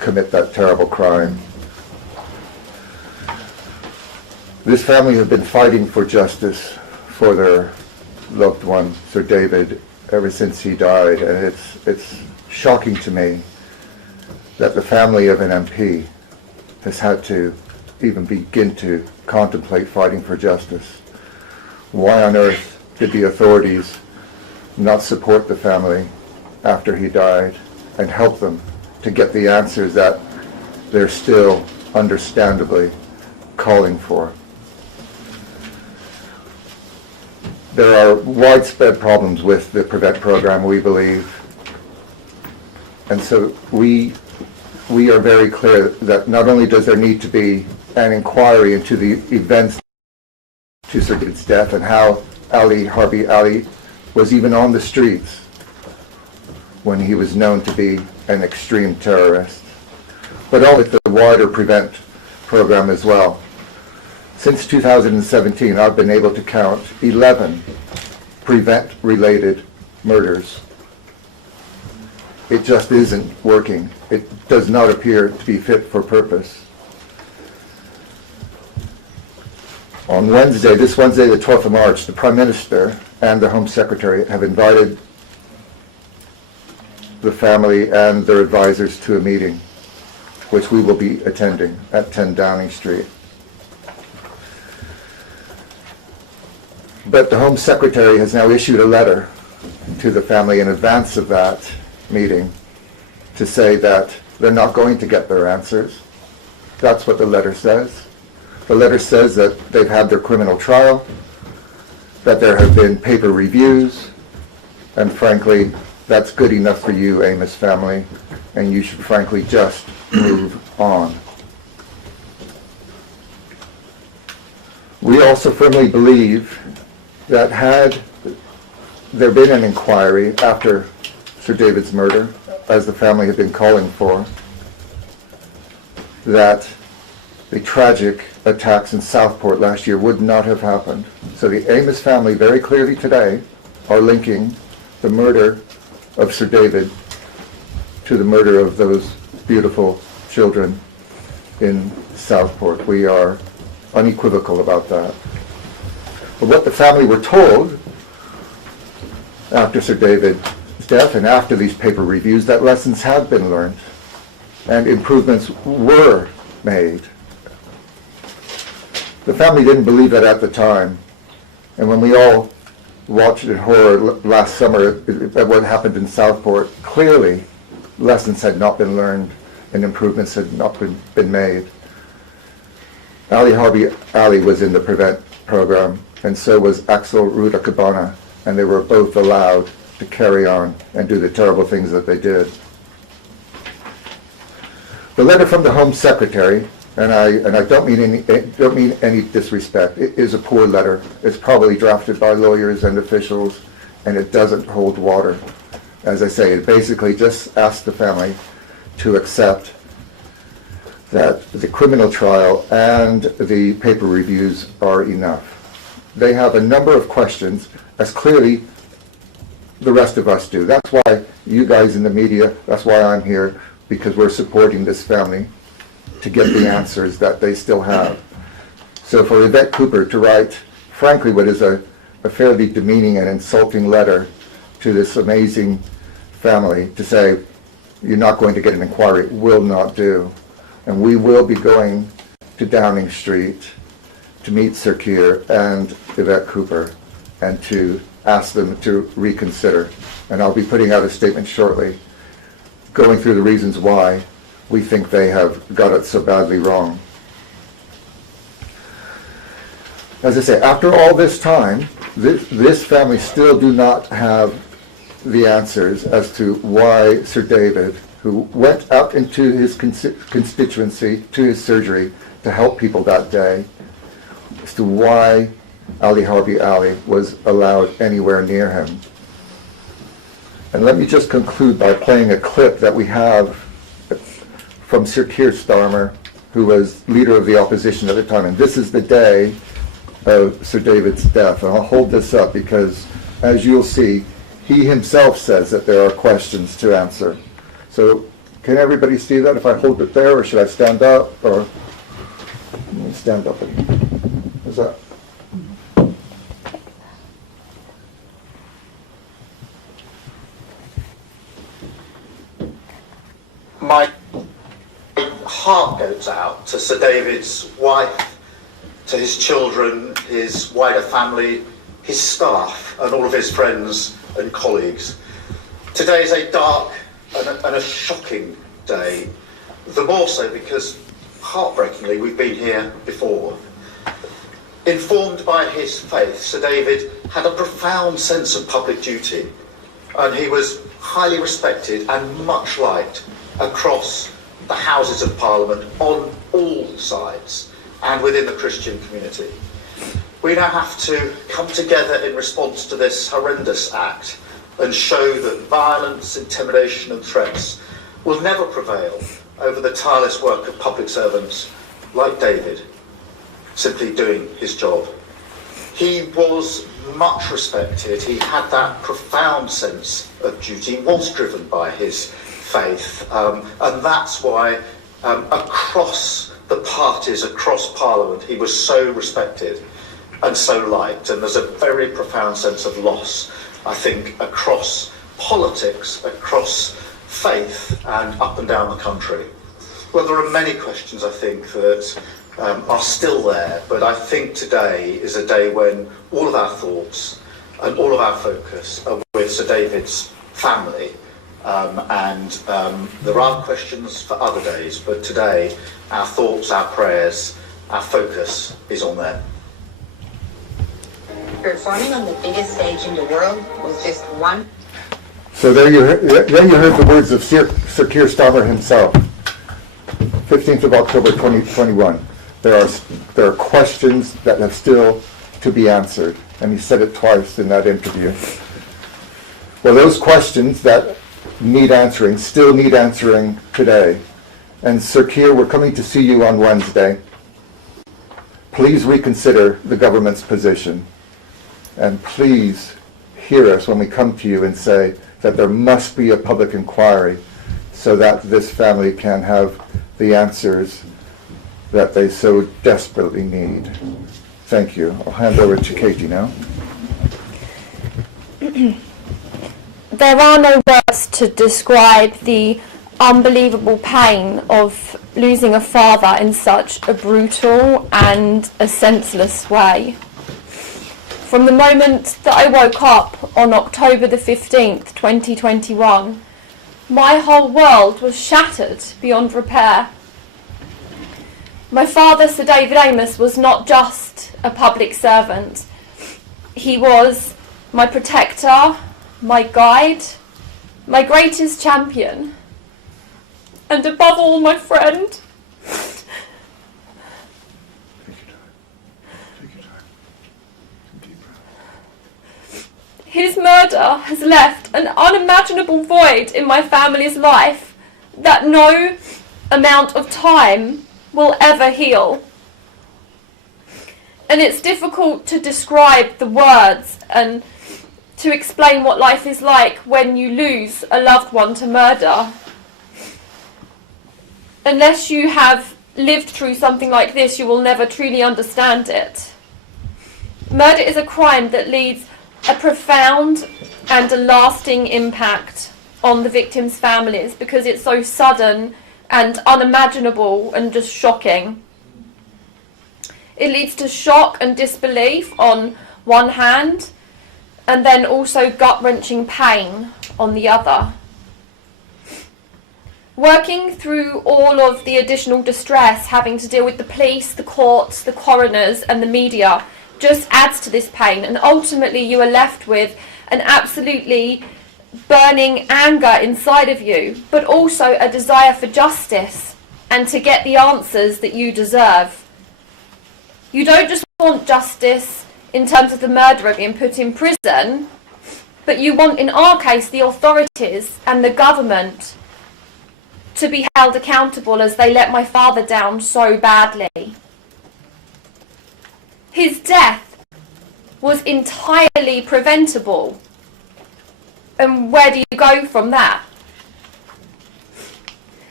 commit that terrible crime. This family have been fighting for justice for their loved one, Sir David, ever since he died, and it's shocking to me that the family of an MP has had to even begin to contemplate fighting for justice. Why on earth did the authorities not support the family after he died and help them to get the answers that they're still understandably calling for? There are widespread problems with the PREVENT program, we believe. And so we are very clear that not only does there need to be an inquiry into the events to Sir David's death and how Ali Harbi Ali was even on the streets when he was known to be an extreme terrorist, but all with the wider PREVENT program as well. Since 2017, I've been able to count 11 PREVENT-related murders. It just isn't working. It does not appear to be fit for purpose. On Wednesday, this Wednesday, the 12th of March, the Prime Minister and the Home Secretary have invited the family and their advisors to a meeting, which we will be attending at 10 Downing Street. But the Home Secretary has now issued a letter to the family in advance of that meeting to say that they're not going to get their answers. That's what the letter says. The letter says that they've had their criminal trial, that there have been paper reviews, and frankly, that's good enough for you, Amess family, and you should frankly just move on. We also firmly believe that had there been an inquiry after Sir David's murder, as the family had been calling for, that the tragic attacks in Southport last year would not have happened. So the Amess family very clearly today are linking the murder of Sir David to the murder of those beautiful children in Southport. We are unequivocal about that. But what the family were told after Sir David's death and after these paper reviews, that lessons have been learned and improvements were made. The family didn't believe that at the time, and when we all watched in horror last summer at what happened in Southport, clearly lessons had not been learned and improvements had not been made. Ali Harbi Ali was in the PREVENT program, and so was Axel Rudakabana, and they were both allowed to carry on and do the terrible things that they did. The letter from the Home Secretary, and I don't mean any disrespect, it is a poor letter. It's probably drafted by lawyers and officials, and it doesn't hold water. As I say, it basically just asks the family to accept that the criminal trial and the paper reviews are enough. They have a number of questions, as clearly the rest of us do. That's why you guys in the media, that's why I'm here, because we're supporting this family to get the answers that they still have. So for Yvette Cooper to write, frankly, what is a fairly demeaning and insulting letter to this amazing family to say, you're not going to get an inquiry, will not do. And we will be going to Downing Street to meet Sir Keir and Yvette Cooper and to ask them to reconsider. And I'll be putting out a statement shortly going through the reasons why we think they have got it so badly wrong. As I say, after all this time, this family still do not have the answers as to why Sir David, who went out into his constituency to his surgery to help people that day, as to why Ali Harbi Ali was allowed anywhere near him. And let me just conclude by playing a clip that we have from Sir Keir Starmer, who was leader of the opposition at the time. And this is the day of Sir David's death. And I'll hold this up because, as you'll see, he himself says that there are questions to answer. So Can everybody see that if I hold it there, or should I stand up? Or let me stand up. Is that? My heart goes out to Sir David's wife, to his children, his wider family, his staff, and all of his friends and colleagues. Today is a dark and a shocking day, the more so because, heartbreakingly, we've been here before. Informed by his faith, Sir David had a profound sense of public duty, and he was highly respected and much liked across the Houses of Parliament on all sides and within the Christian community. We now have to come together in response to this horrendous act and show that violence, intimidation and threats will never prevail over the tireless work of public servants like David, simply doing his job. He was much respected. He had that profound sense of duty. He was driven by his faith, and that's why across the parties, across Parliament, he was so respected and so liked. And there's a very profound sense of loss, I think, across politics, across faith, and up and down the country. Well, there are many questions, I think, that are still there, but I think today is a day when all of our thoughts and all of our focus are with Sir David's family, and there are questions for other days, but today our thoughts, our prayers, our focus is on them. Performing on the biggest stage in the world was just one. So there you heard the words of Sir Keir Starmer himself, 15th of October 2021. There are questions that have still to be answered, and he said it twice in that interview. Well, those questions that need answering still need answering today. And Sir Keir, we're coming to see you on Wednesday. Please reconsider the government's position, and please hear us when we come to you and say that there must be a public inquiry so that this family can have the answers that they so desperately need. Thank you. I'll hand over to Katy now. There are no words to describe the unbelievable pain of losing a father in such a brutal and a senseless way. From the moment that I woke up on October the 15th, 2021, my whole world was shattered beyond repair. My father, Sir David Amess, was not just a public servant. He was my protector, my guide, my greatest champion, and above all, my friend. His murder has left an unimaginable void in my family's life that no amount of time will ever heal. And it's difficult to describe the words and to explain what life is like when you lose a loved one to murder. Unless you have lived through something like this, you will never truly understand it. Murder is a crime that leaves a profound and a lasting impact on the victims' families because it's so sudden and unimaginable and just shocking. It leads to shock and disbelief on one hand, and then also gut-wrenching pain on the other. Working through all of the additional distress, having to deal with the police, the courts, the coroners and the media just adds to this pain, and ultimately you are left with an absolutely burning anger inside of you, but also a desire for justice and to get the answers that you deserve. You don't just want justice in terms of the murderer being put in prison, but you want, in our case, the authorities and the government to be held accountable as they let my father down so badly. His death was entirely preventable. And where do you go from that?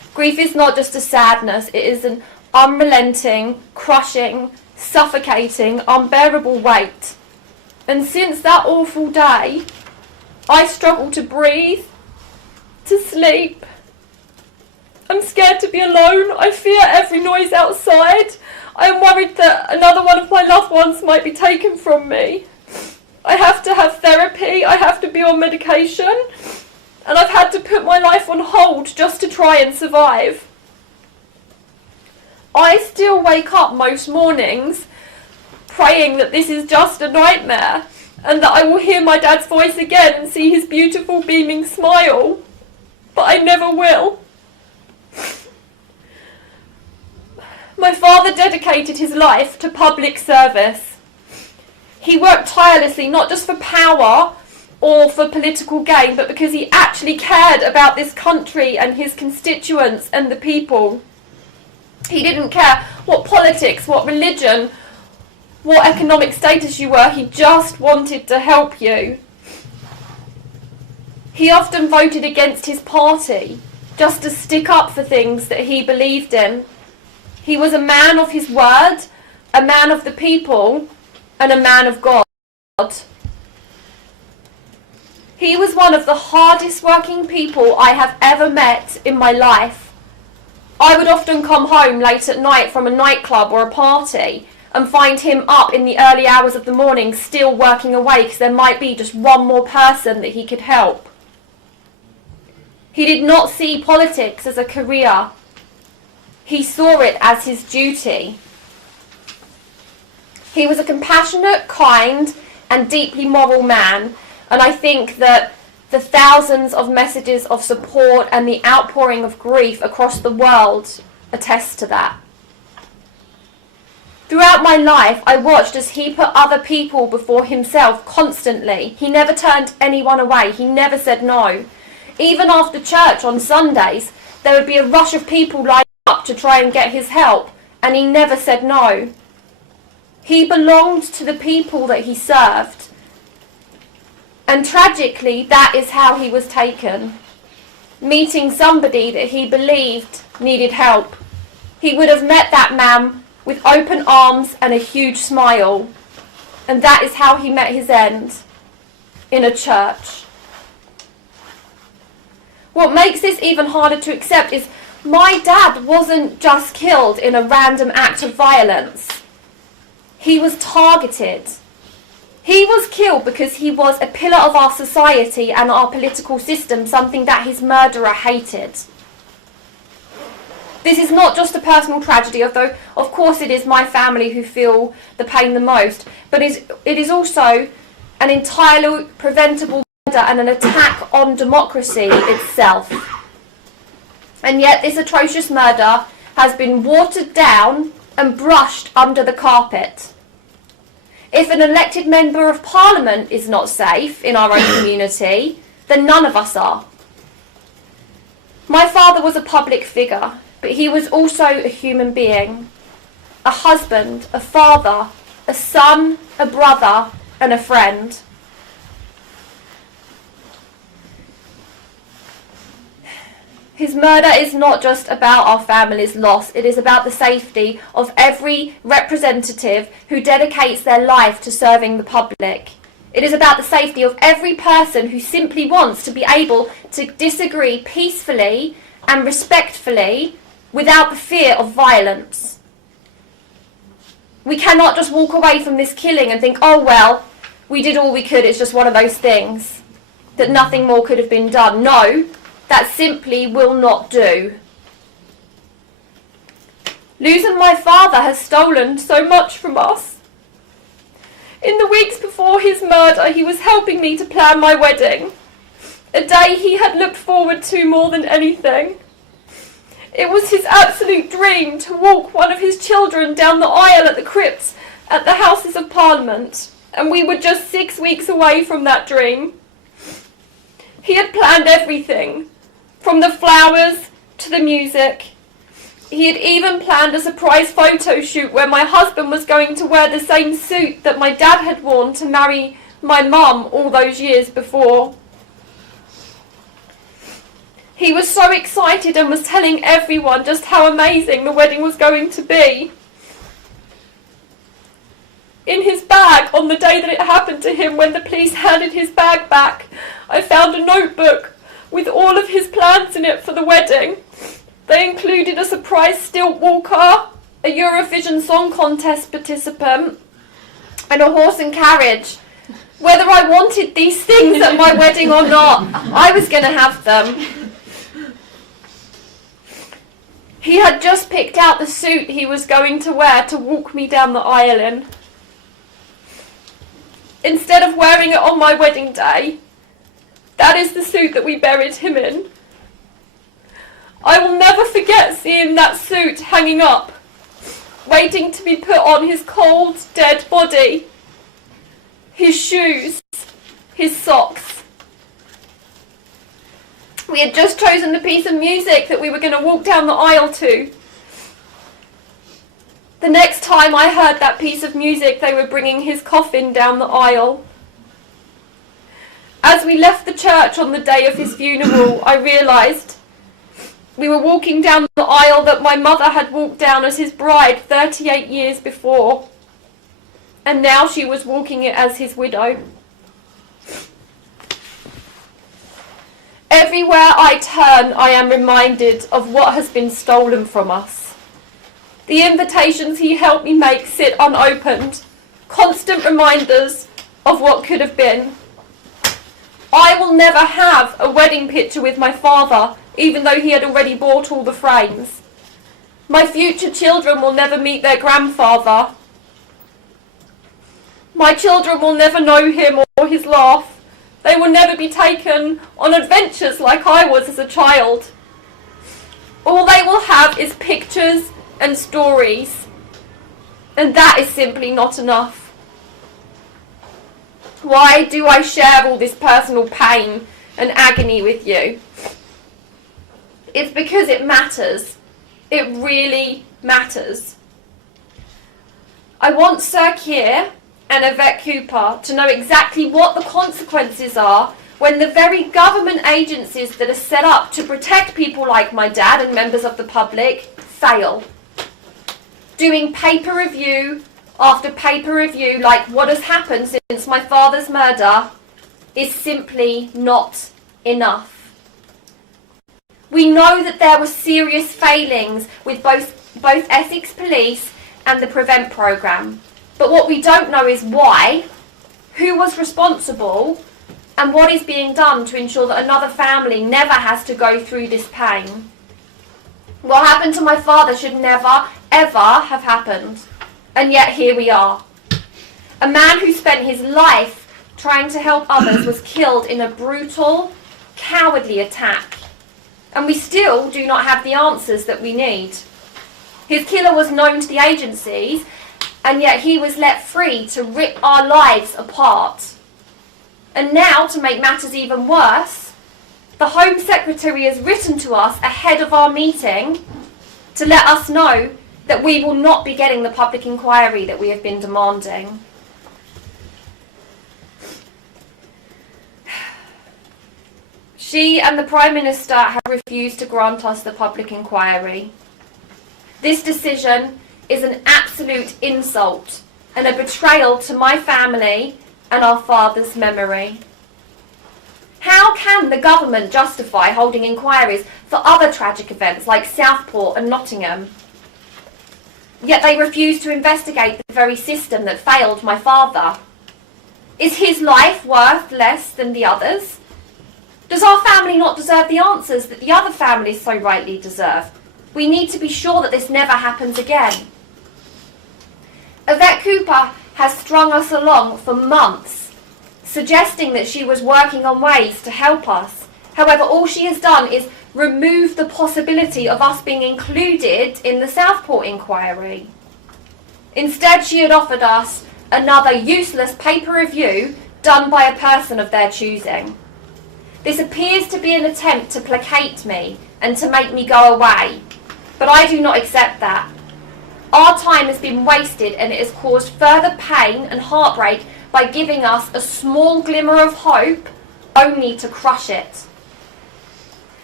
Grief is not just a sadness, it is an unrelenting, crushing, suffocating, unbearable weight. And since that awful day, I struggle to breathe, to sleep. I'm scared to be alone. I fear every noise outside. I am worried that another one of my loved ones might be taken from me. I have to have therapy, I have to be on medication, and I've had to put my life on hold just to try and survive. I still wake up most mornings praying that this is just a nightmare and that I will hear my dad's voice again and see his beautiful beaming smile, but I never will. My father dedicated his life to public service. He worked tirelessly, not just for power or for political gain, but because he actually cared about this country and his constituents and the people. He didn't care what politics, what religion, what economic status you were, he just wanted to help you. He often voted against his party, just to stick up for things that he believed in. He was a man of his word, a man of the people, and a man of God. He was one of the hardest working people I have ever met in my life. I would often come home late at night from a nightclub or a party and find him up in the early hours of the morning still working away because there might be just one more person that he could help. He did not see politics as a career. He saw it as his duty. He was a compassionate, kind, and deeply moral man, and I think that the thousands of messages of support and the outpouring of grief across the world attest to that. Throughout my life, I watched as he put other people before himself constantly. He never turned anyone away. He never said no. Even after church on Sundays, there would be a rush of people lining up to try and get his help, and he never said no. He belonged to the people that he served. And tragically, that is how he was taken. Meeting somebody that he believed needed help. He would have met that man with open arms and a huge smile. And that is how he met his end. In a church. What makes this even harder to accept is my dad wasn't just killed in a random act of violence. He was targeted. He was killed because he was a pillar of our society and our political system, something that his murderer hated. This is not just a personal tragedy, although of course it is my family who feel the pain the most, but it is also an entirely preventable murder and an attack on democracy itself. And yet this atrocious murder has been watered down and brushed under the carpet. If an elected member of parliament is not safe in our own community, then none of us are. My father was a public figure, but he was also a human being. A husband, a father, a son, a brother, and a friend. His murder is not just about our family's loss, it is about the safety of every representative who dedicates their life to serving the public. It is about the safety of every person who simply wants to be able to disagree peacefully and respectfully without the fear of violence. We cannot just walk away from this killing and think, oh well, we did all we could, it's just one of those things, that nothing more could have been done. No. That simply will not do. Losing my father has stolen so much from us. In the weeks before his murder, he was helping me to plan my wedding, a day he had looked forward to more than anything. It was his absolute dream to walk one of his children down the aisle at the crypts at the Houses of Parliament, and we were just 6 weeks away from that dream. He had planned everything. From the flowers to the music. He had even planned a surprise photo shoot where my husband was going to wear the same suit that my dad had worn to marry my mum all those years before. He was so excited and was telling everyone just how amazing the wedding was going to be. In his bag, on the day that it happened to him, when the police handed his bag back, I found a notebook with all of his plans in it for the wedding. They included a surprise stilt walker, a Eurovision Song Contest participant, and a horse and carriage. Whether I wanted these things at my wedding or not, I was going to have them. He had just picked out the suit he was going to wear to walk me down the aisle in. Instead of wearing it on my wedding day, that is the suit that we buried him in. I will never forget seeing that suit hanging up, waiting to be put on his cold, dead body. His shoes, his socks. We had just chosen the piece of music that we were going to walk down the aisle to. The next time I heard that piece of music, they were bringing his coffin down the aisle. As we left the church on the day of his funeral, I realised we were walking down the aisle that my mother had walked down as his bride 38 years before, and now she was walking it as his widow. Everywhere I turn, I am reminded of what has been stolen from us. The invitations he helped me make sit unopened, constant reminders of what could have been. I will never have a wedding picture with my father, even though he had already bought all the frames. My future children will never meet their grandfather. My children will never know him or his laugh. They will never be taken on adventures like I was as a child. All they will have is pictures and stories, and that is simply not enough. Why do I share all this personal pain and agony with you? It's because it matters. It really matters. I want Sir Keir and Yvette Cooper to know exactly what the consequences are when the very government agencies that are set up to protect people like my dad and members of the public fail. Doing paper review after paper review like what has happened since my father's murder is simply not enough. We know that there were serious failings with both ethics police and the Prevent programme, but what we don't know is why, who was responsible, and what is being done to ensure that another family never has to go through this pain. What happened to my father should never, ever have happened. And yet here we are. A man who spent his life trying to help others was killed in a brutal, cowardly attack. And we still do not have the answers that we need. His killer was known to the agencies, and yet he was let free to rip our lives apart. And now, to make matters even worse, the Home Secretary has written to us ahead of our meeting to let us know that we will not be getting the public inquiry that we have been demanding. She and the Prime Minister have refused to grant us the public inquiry. This decision is an absolute insult and a betrayal to my family and our father's memory. How can the government justify holding inquiries for other tragic events like Southport and Nottingham? Yet they refuse to investigate the very system that failed my father. Is his life worth less than the others? Does our family not deserve the answers that the other families so rightly deserve? We need to be sure that this never happens again. Yvette Cooper has strung us along for months, suggesting that she was working on ways to help us. However, all she has done is remove the possibility of us being included in the Southport inquiry. Instead, she had offered us another useless paper review done by a person of their choosing. This appears to be an attempt to placate me and to make me go away, but I do not accept that. Our time has been wasted and it has caused further pain and heartbreak by giving us a small glimmer of hope only to crush it.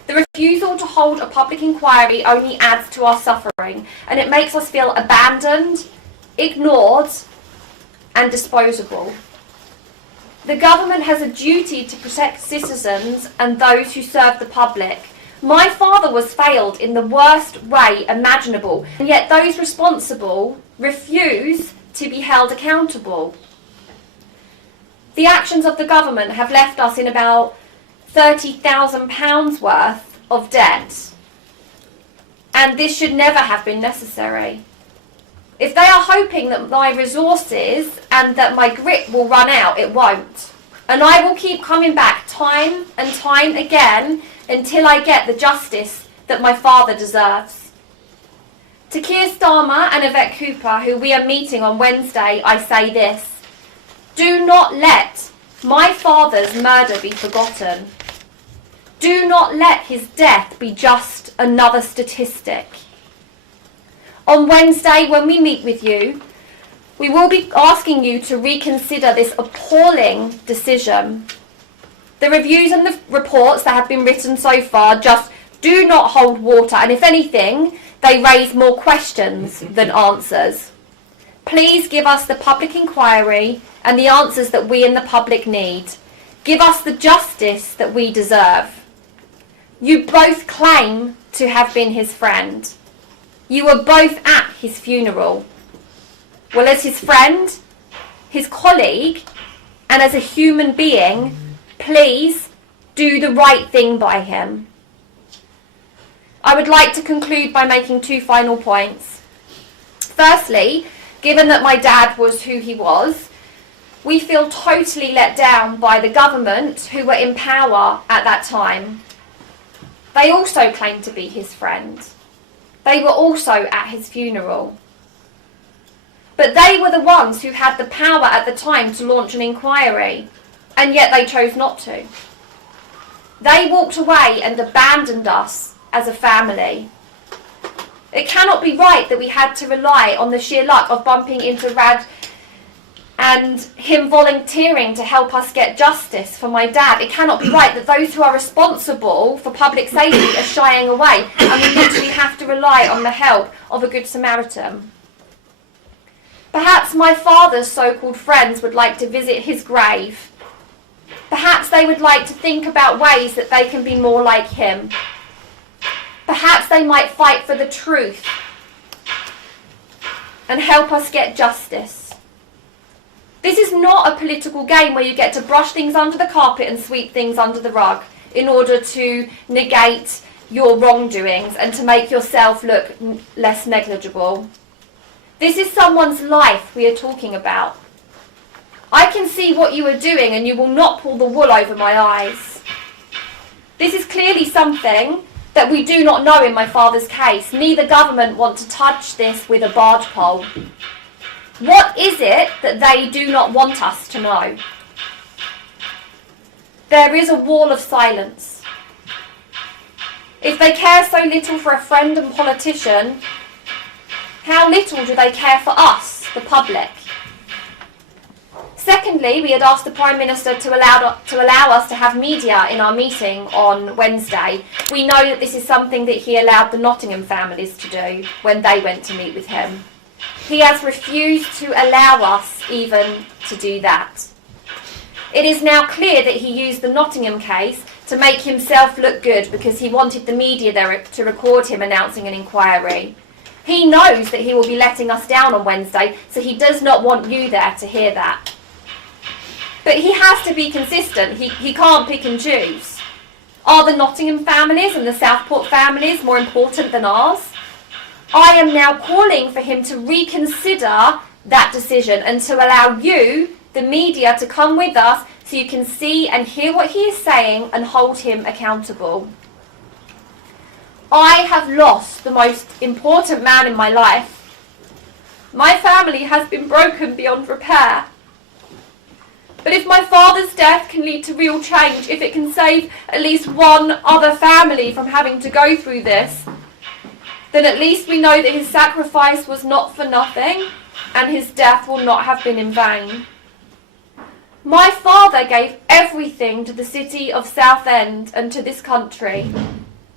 The refusal to hold a public inquiry only adds to our suffering, and it makes us feel abandoned, ignored, and disposable. The government has a duty to protect citizens and those who serve the public. My father was failed in the worst way imaginable, and yet those responsible refuse to be held accountable. The actions of the government have left us in about £30,000 worth of debt, and this should never have been necessary. If they are hoping that my resources and that my grit will run out, it won't. And I will keep coming back time and time again until I get the justice that my father deserves. To Keir Starmer and Yvette Cooper, who we are meeting on Wednesday, I say this: do not let my father's murder be forgotten. Do not let his death be just another statistic. On Wednesday, when we meet with you, we will be asking you to reconsider this appalling decision. The reviews and the reports that have been written so far just do not hold water, and if anything, they raise more questions than answers. Please give us the public inquiry and the answers that we in the public need. Give us the justice that we deserve. You both claim to have been his friend. You were both at his funeral. Well, as his friend, his colleague, and as a human being, please do the right thing by him. I would like to conclude by making two final points. Firstly, given that my dad was who he was, we feel totally let down by the government who were in power at that time. They also claimed to be his friend. They were also at his funeral. But they were the ones who had the power at the time to launch an inquiry, and yet they chose not to. They walked away and abandoned us as a family. It cannot be right that we had to rely on the sheer luck of bumping into Rad and him volunteering to help us get justice for my dad. It cannot be right that those who are responsible for public safety are shying away, and we literally have to rely on the help of a Good Samaritan. Perhaps my father's so-called friends would like to visit his grave. Perhaps they would like to think about ways that they can be more like him. Perhaps they might fight for the truth and help us get justice. This is not a political game where you get to brush things under the carpet and sweep things under the rug in order to negate your wrongdoings and to make yourself look less negligible. This is someone's life we are talking about. I can see what you are doing, and you will not pull the wool over my eyes. This is clearly something that we do not know in my father's case. Neither government want to touch this with a barge pole. What is it that they do not want us to know? There is a wall of silence. If they care so little for a friend and politician, how little do they care for us, the public? Secondly, we had asked the Prime Minister to allow us to have media in our meeting on Wednesday. We know that this is something that he allowed the Nottingham families to do when they went to meet with him. He has refused to allow us even to do that. It is now clear that he used the Nottingham case to make himself look good because he wanted the media there to record him announcing an inquiry. He knows that he will be letting us down on Wednesday, so he does not want you there to hear that. But he has to be consistent. He can't pick and choose. Are the Nottingham families and the Southport families more important than ours? I am now calling for him to reconsider that decision and to allow you, the media, to come with us so you can see and hear what he is saying and hold him accountable. I have lost the most important man in my life. My family has been broken beyond repair. But if my father's death can lead to real change, if it can save at least one other family from having to go through this, then at least we know that his sacrifice was not for nothing and his death will not have been in vain. My father gave everything to the city of Southend and to this country.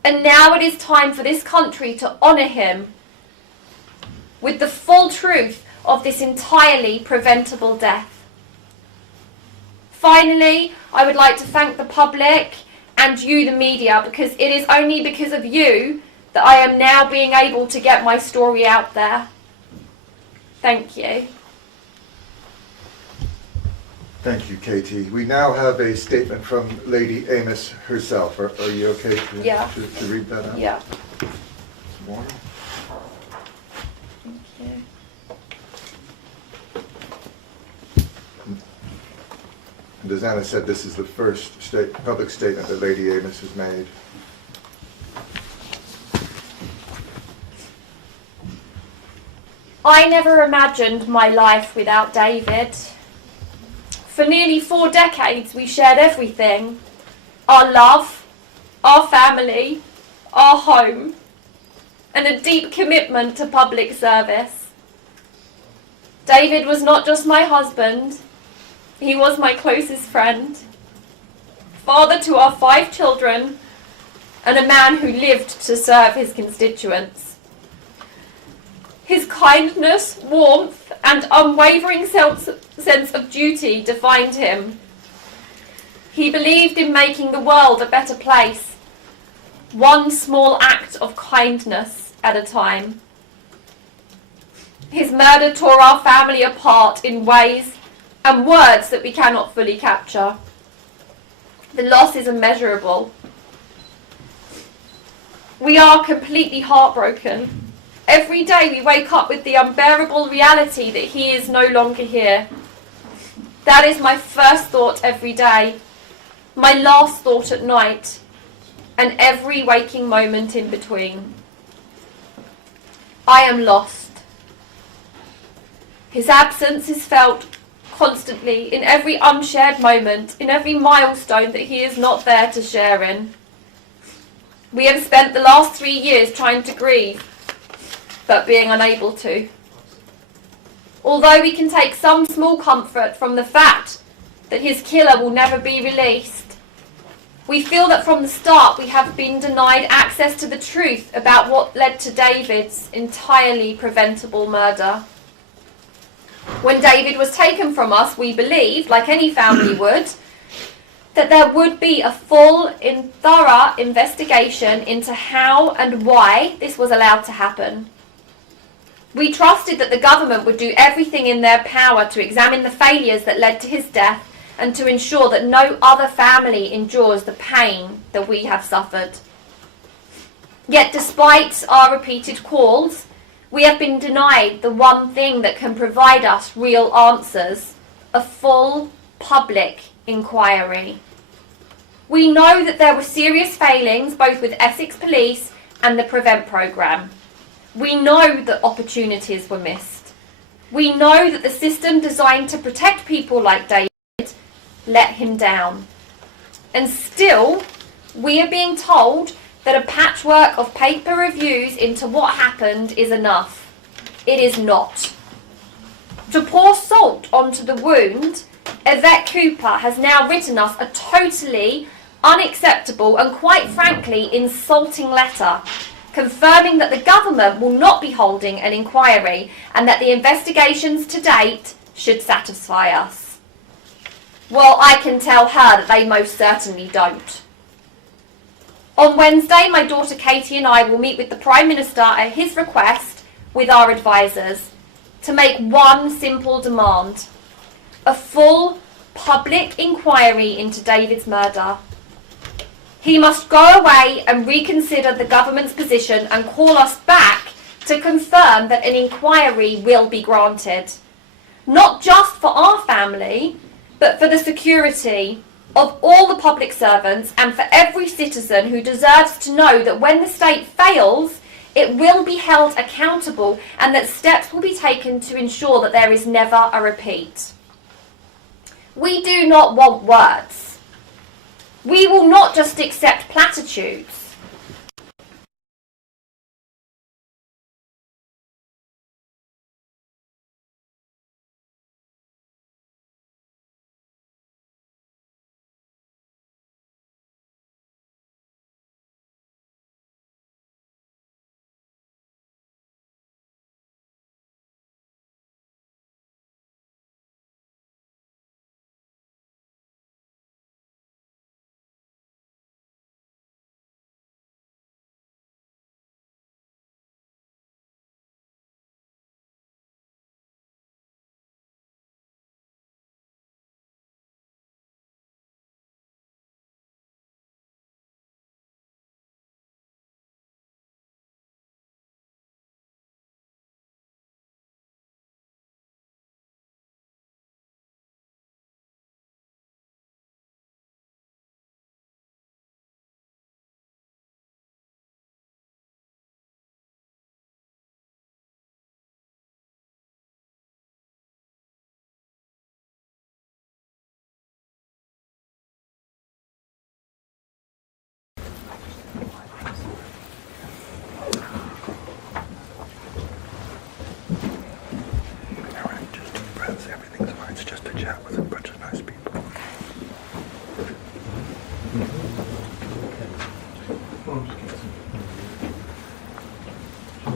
And now it is time for this country to honour him with the full truth of this entirely preventable death. Finally, I would like to thank the public and you, the media, because it is only because of you that I am now being able to get my story out there. Thank you. Thank you, Katy. We now have a statement from Lady Amess herself. Are you okay to read that out? Yeah. More? Thank you. And as Anna said, this is the first public statement that Lady Amess has made. I never imagined my life without David. For nearly 4 decades we shared everything. Our love, our family, our home, and a deep commitment to public service. David was not just my husband, he was my closest friend, father to our 5 children, and a man who lived to serve his constituents. His kindness, warmth, and unwavering sense of duty defined him. He believed in making the world a better place, one small act of kindness at a time. His murder tore our family apart in ways and words that we cannot fully capture. The loss is immeasurable. We are completely heartbroken. Every day we wake up with the unbearable reality that he is no longer here. That is my first thought every day, my last thought at night, and every waking moment in between. I am lost. His absence is felt constantly, in every unshared moment, in every milestone that he is not there to share in. We have spent the last 3 years trying to grieve, but being unable to. Although we can take some small comfort from the fact that his killer will never be released, we feel that from the start we have been denied access to the truth about what led to David's entirely preventable murder. When David was taken from us, we believed, like any family would, that there would be a full and thorough investigation into how and why this was allowed to happen. We trusted that the government would do everything in their power to examine the failures that led to his death and to ensure that no other family endures the pain that we have suffered. Yet despite our repeated calls, we have been denied the one thing that can provide us real answers: a full public inquiry. We know that there were serious failings both with Essex Police and the Prevent programme. We know that opportunities were missed. We know that the system designed to protect people like David let him down. And still, we are being told that a patchwork of paper reviews into what happened is enough. It is not. To pour salt onto the wound, Yvette Cooper has now written us a totally unacceptable and quite frankly insulting letter, confirming that the government will not be holding an inquiry and that the investigations to date should satisfy us. Well, I can tell her that they most certainly don't. On Wednesday, my daughter Katy and I will meet with the Prime Minister at his request with our advisors to make one simple demand: a full public inquiry into David's murder. He must go away and reconsider the government's position and call us back to confirm that an inquiry will be granted. Not just for our family, but for the security of all the public servants and for every citizen who deserves to know that when the state fails, it will be held accountable and that steps will be taken to ensure that there is never a repeat. We do not want words. We will not just accept platitudes.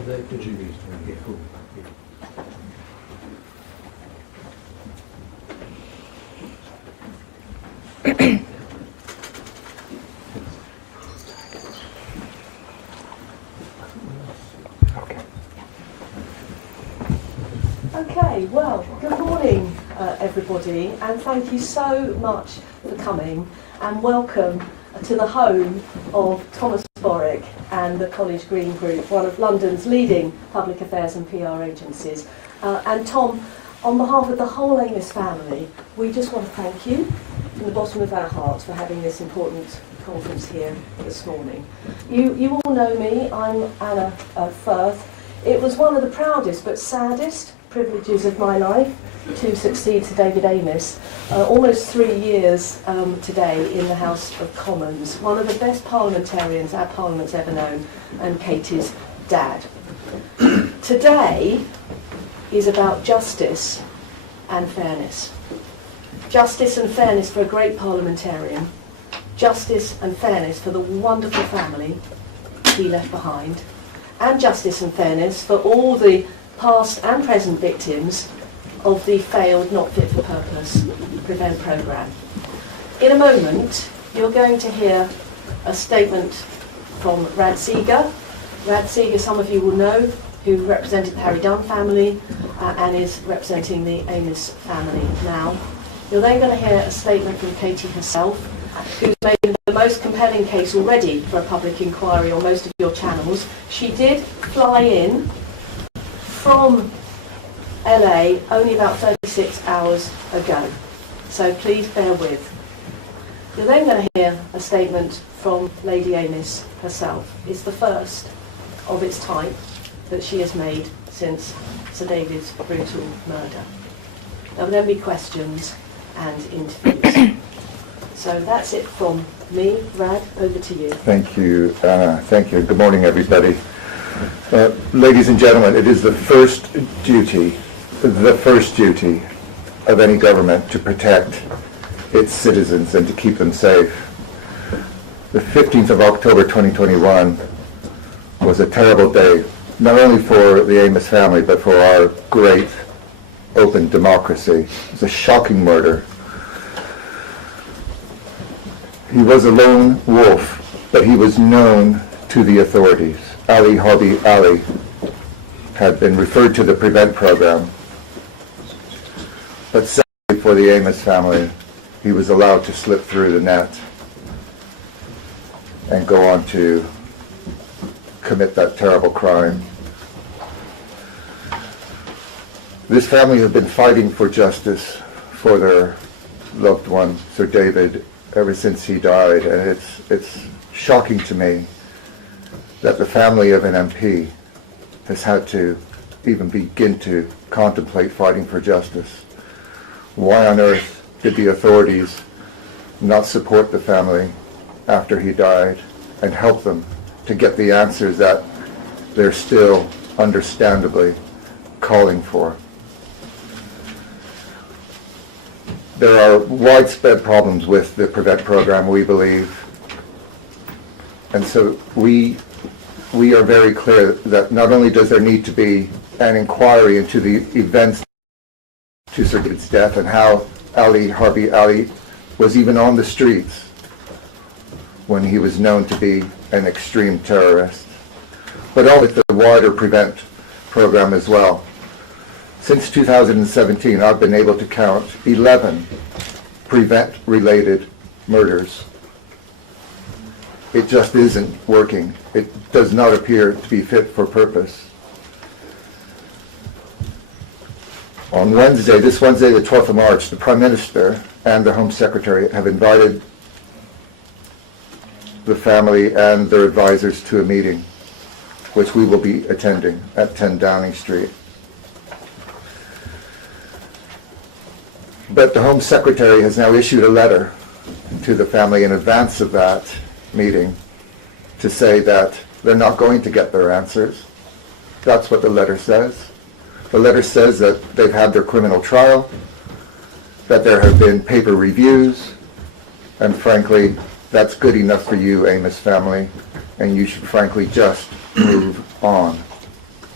Okay, well, good morning, everybody, and thank you so much for coming, and welcome to the home of Thomas Borwick and the College Green Group, one of London's leading public affairs and PR agencies. And Tom, on behalf of the whole Amess family, we just want to thank you from the bottom of our hearts for having this important conference here this morning. You all know me, I'm Anna Firth. It was one of the proudest but saddest privileges of my life to succeed to David Amess, almost 3 years today in the House of Commons, one of the best parliamentarians our Parliament's ever known, and Katy's dad. Today is about justice and fairness. Justice and fairness for a great parliamentarian, justice and fairness for the wonderful family he left behind, and justice and fairness for all the past and present victims of the failed Not Fit for Purpose Prevent programme. In a moment, you're going to hear a statement from Rad Seeger. Rad Seeger, some of you will know, who represented the Harry Dunn family and is representing the Amess family now. You're then going to hear a statement from Katy herself, who's made the most compelling case already for a public inquiry on most of your channels. She did fly in from LA only about 36 hours ago, so please bear with. You're then going to hear a statement from Lady Amess herself. It's the first of its type that she has made since Sir David's brutal murder. There will then be questions and interviews. So that's it from me. Rad, over to you. Thank you, Anna. Thank you. Good morning, everybody. Ladies and gentlemen, it is the first duty of any government to protect its citizens and to keep them safe. The 15th of October 2021 was a terrible day, not only for the Amess family, but for our great open democracy. It was a shocking murder. He was a lone wolf, but he was known to the authorities. Ali Hobby Ali had been referred to the Prevent program, but sadly for the Amess family, he was allowed to slip through the net and go on to commit that terrible crime. This family has been fighting for justice for their loved one, Sir David, ever since he died, and it's shocking to me that the family of an MP has had to even begin to contemplate fighting for justice. Why on earth did the authorities not support the family after he died and help them to get the answers that they're still understandably calling for? There are widespread problems with the Prevent program, we believe, and so we are very clear that not only does there need to be an inquiry into the events to Sir David's death and how Ali Harbi Ali was even on the streets when he was known to be an extreme terrorist, but also with the wider Prevent program as well. Since 2017, I've been able to count 11 Prevent-related murders. It just isn't working. It does not appear to be fit for purpose. On Wednesday, this Wednesday, the 12th of March, the Prime Minister and the Home Secretary have invited the family and their advisors to a meeting, which we will be attending at 10 Downing Street. But the Home Secretary has now issued a letter to the family in advance of that meeting to say that they're not going to get their answers. That's what the letter says. The letter says that they've had their criminal trial, that there have been paper reviews, and frankly, that's good enough for you, Amess family, and you should frankly just move on.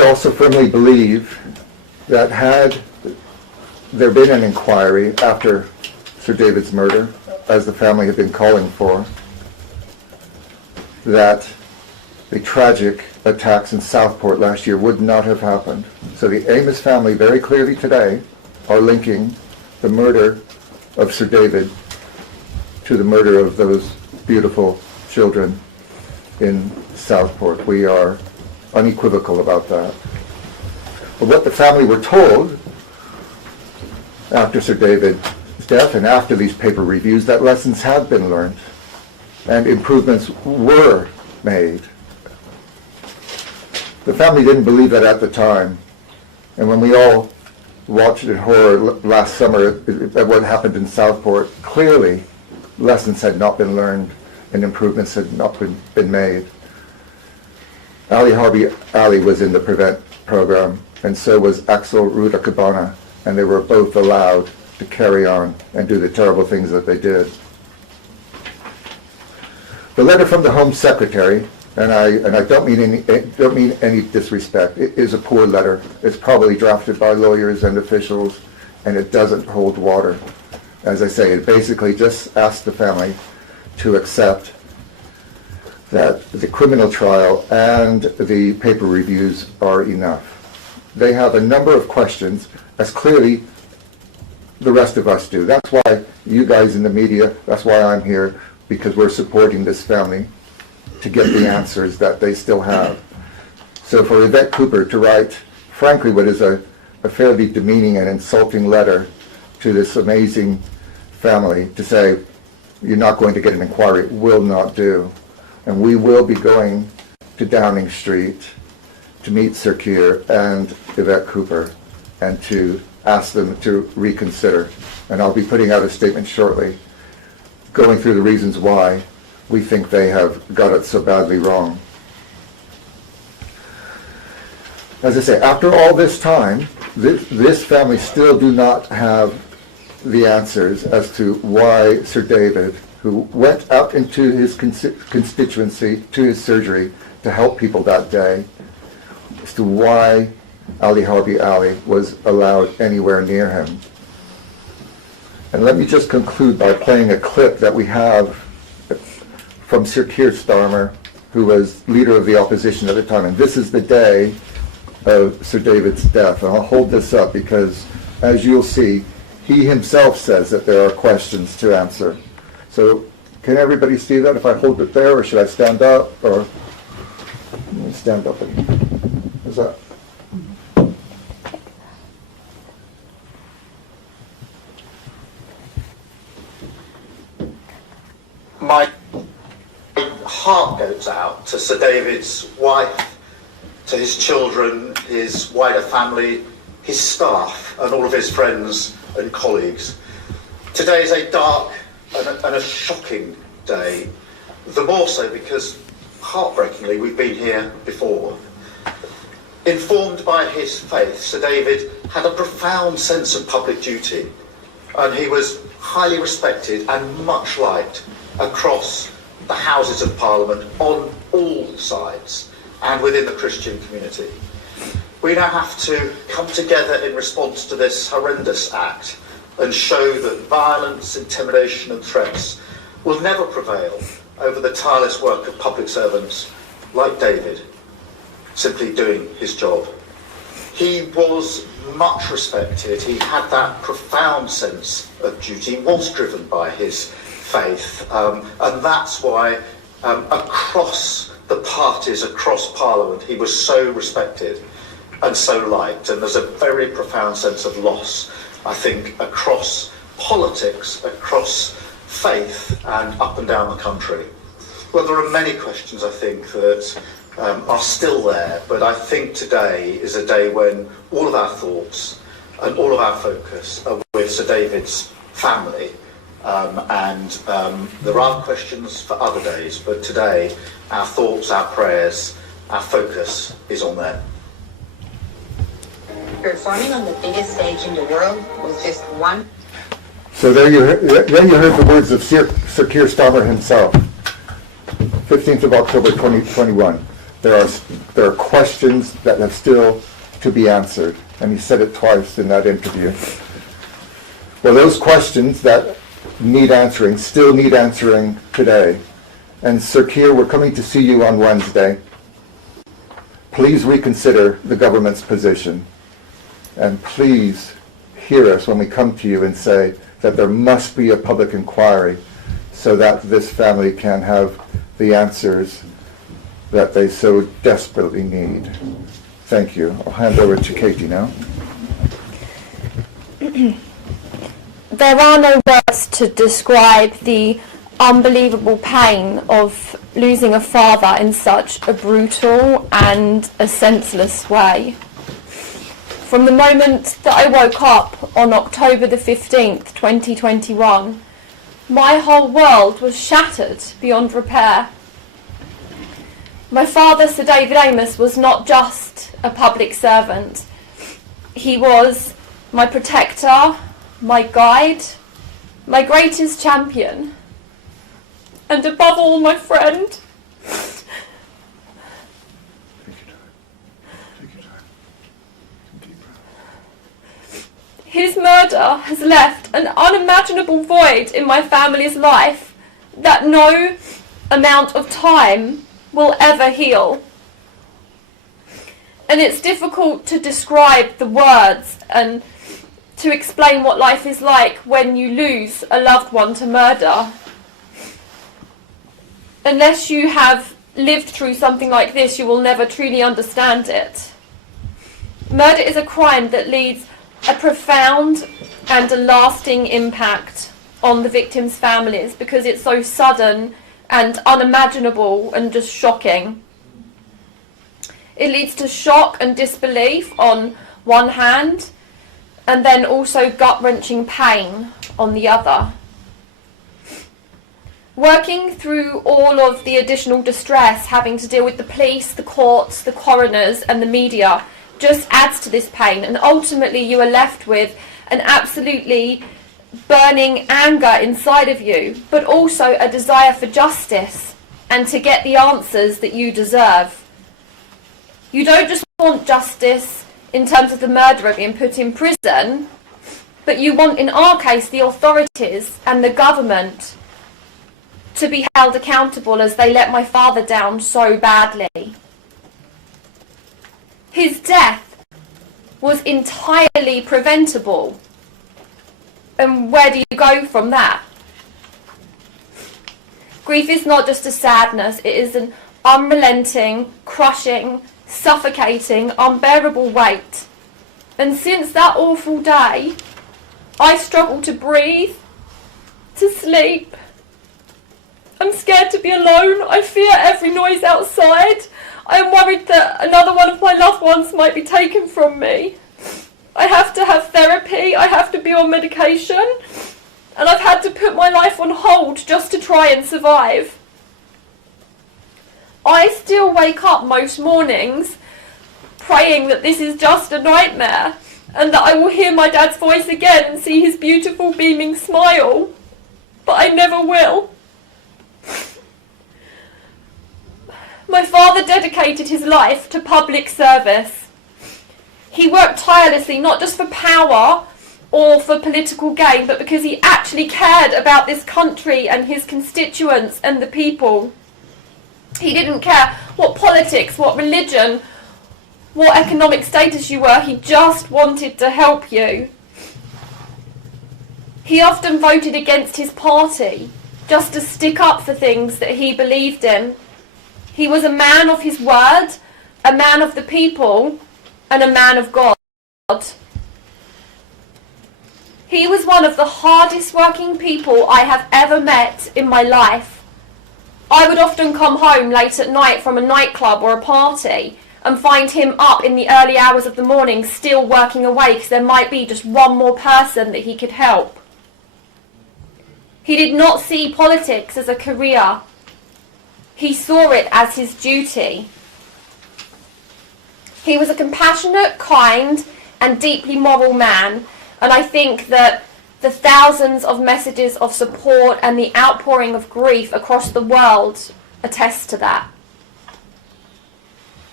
we also firmly believe that had there been an inquiry after Sir David's murder, as the family had been calling for, that the tragic attacks in Southport last year would not have happened. So the Amess family very clearly today are linking the murder of Sir David to the murder of those beautiful children in Southport. We are unequivocal about that. But what the family were told after Sir David's death and after these paper reviews, that lessons had been learned and improvements were made. The family didn't believe that at the time. And when we all watched in horror last summer at what happened in Southport, clearly lessons had not been learned and improvements had not been made. Ali Harbi Ali was in the PREVENT program, and so was Axel Rudakabana, and they were both allowed to carry on and do the terrible things that they did. The letter from the Home Secretary, and I don't mean any disrespect, it is a poor letter. It's probably drafted by lawyers and officials, and it doesn't hold water. As I say, it basically just asks the family to accept that the criminal trial and the paper reviews are enough. They have a number of questions, as clearly the rest of us do. That's why you guys in the media, that's why I'm here, because we're supporting this family to get the answers that they still have. So for Yvette Cooper to write, frankly, what is a fairly demeaning and insulting letter to this amazing family, to say, you're not going to get an inquiry, will not do. And we will be going to Downing Street to meet Sir Keir and Yvette Cooper and to ask them to reconsider. And I'll be putting out a statement shortly going through the reasons why we think they have got it so badly wrong. As I say, after all this time, this family still do not have the answers as to why Sir David, who went out into his constituency to his surgery to help people that day, as to why Ali Harbi Ali was allowed anywhere near him. And let me just conclude by playing a clip that we have from Sir Keir Starmer, who was leader of the opposition at the time. And this is the day of Sir David's death. And I'll hold this up because, as you'll see, he himself says that there are questions to answer. So can everybody see that if I hold it there, or should I stand up? Or let me stand up. Is that? My heart goes out to Sir David's wife, to his children, his wider family, his staff, and all of his friends and colleagues. Today is a dark and a shocking day, the more so because, heartbreakingly, we've been here before. Informed by his faith, Sir David had a profound sense of public duty, and he was highly respected and much liked across the Houses of Parliament on all sides and within the Christian community. We now have to come together in response to this horrendous act and show that violence, intimidation and threats will never prevail over the tireless work of public servants like David, simply doing his job. He was much respected. He had that profound sense of duty. He was driven by his faith, and that's why across the parties, across Parliament, he was so respected and so liked. And there's a very profound sense of loss, I think, across politics, across faith, and up and down the country. Well, there are many questions, I think, that are still there, but I think today is a day when all of our thoughts and all of our focus are with Sir David's family. There are questions for other days, but today our thoughts, our prayers, our focus is on them. Performing on the biggest stage in the world was just one. So then you heard the words of Sir Keir Starmer himself, 15th of October 2021. There are there are questions that have still to be answered. And he said it twice in that interview. Well, those questions that need answering still need answering today. And Sir Keir, we're coming to see you on Wednesday. Please reconsider the government's position. And please hear us when we come to you and say that there must be a public inquiry so that this family can have the answers that they so desperately need. Thank you. I'll hand over to Katy now. There are no words to describe the unbelievable pain of losing a father in such a brutal and a senseless way. From the moment that I woke up on October the 15th, 2021, my whole world was shattered beyond repair. My father, Sir David Amess, was not just a public servant. He was my protector, my guide, my greatest champion, and above all, my friend. His murder has left an unimaginable void in my family's life that no amount of time will ever heal. And it's difficult to describe the words and to explain what life is like when you lose a loved one to murder. Unless you have lived through something like this, you will never truly understand it. Murder is a crime that leaves a profound and a lasting impact on the victims' families because it's so sudden and unimaginable and just shocking. It leads to shock and disbelief on one hand, and then also gut-wrenching pain on the other. Working through all of the additional distress, having to deal with the police, the courts, the coroners and the media just adds to this pain, and ultimately you are left with an absolutely burning anger inside of you, but also a desire for justice and to get the answers that you deserve. You don't just want justice in terms of the murderer being put in prison, but you want, in our case, the authorities and the government to be held accountable as they let my father down so badly. His death was entirely preventable. And where do you go from that? Grief is not just a sadness, it is an unrelenting, crushing, suffocating, unbearable weight. And since that awful day, I struggle to breathe, to sleep. I'm scared to be alone. I fear every noise outside. I am worried that another one of my loved ones might be taken from me. I have to have therapy, I have to be on medication, and I've had to put my life on hold just to try and survive. I still wake up most mornings praying that this is just a nightmare and that I will hear my dad's voice again and see his beautiful beaming smile, but I never will. My father dedicated his life to public service. He worked tirelessly, not just for power or for political gain, but because he actually cared about this country and his constituents and the people. He didn't care what politics, what religion, what economic status you were, he just wanted to help you. He often voted against his party, just to stick up for things that he believed in. He was a man of his word, a man of the people, and a man of God. He was one of the hardest working people I have ever met in my life. I would often come home late at night from a nightclub or a party and find him up in the early hours of the morning still working away because there might be just one more person that he could help. He did not see politics as a career. He saw it as his duty. He was a compassionate, kind, and deeply moral man, and I think that the thousands of messages of support and the outpouring of grief across the world attest to that.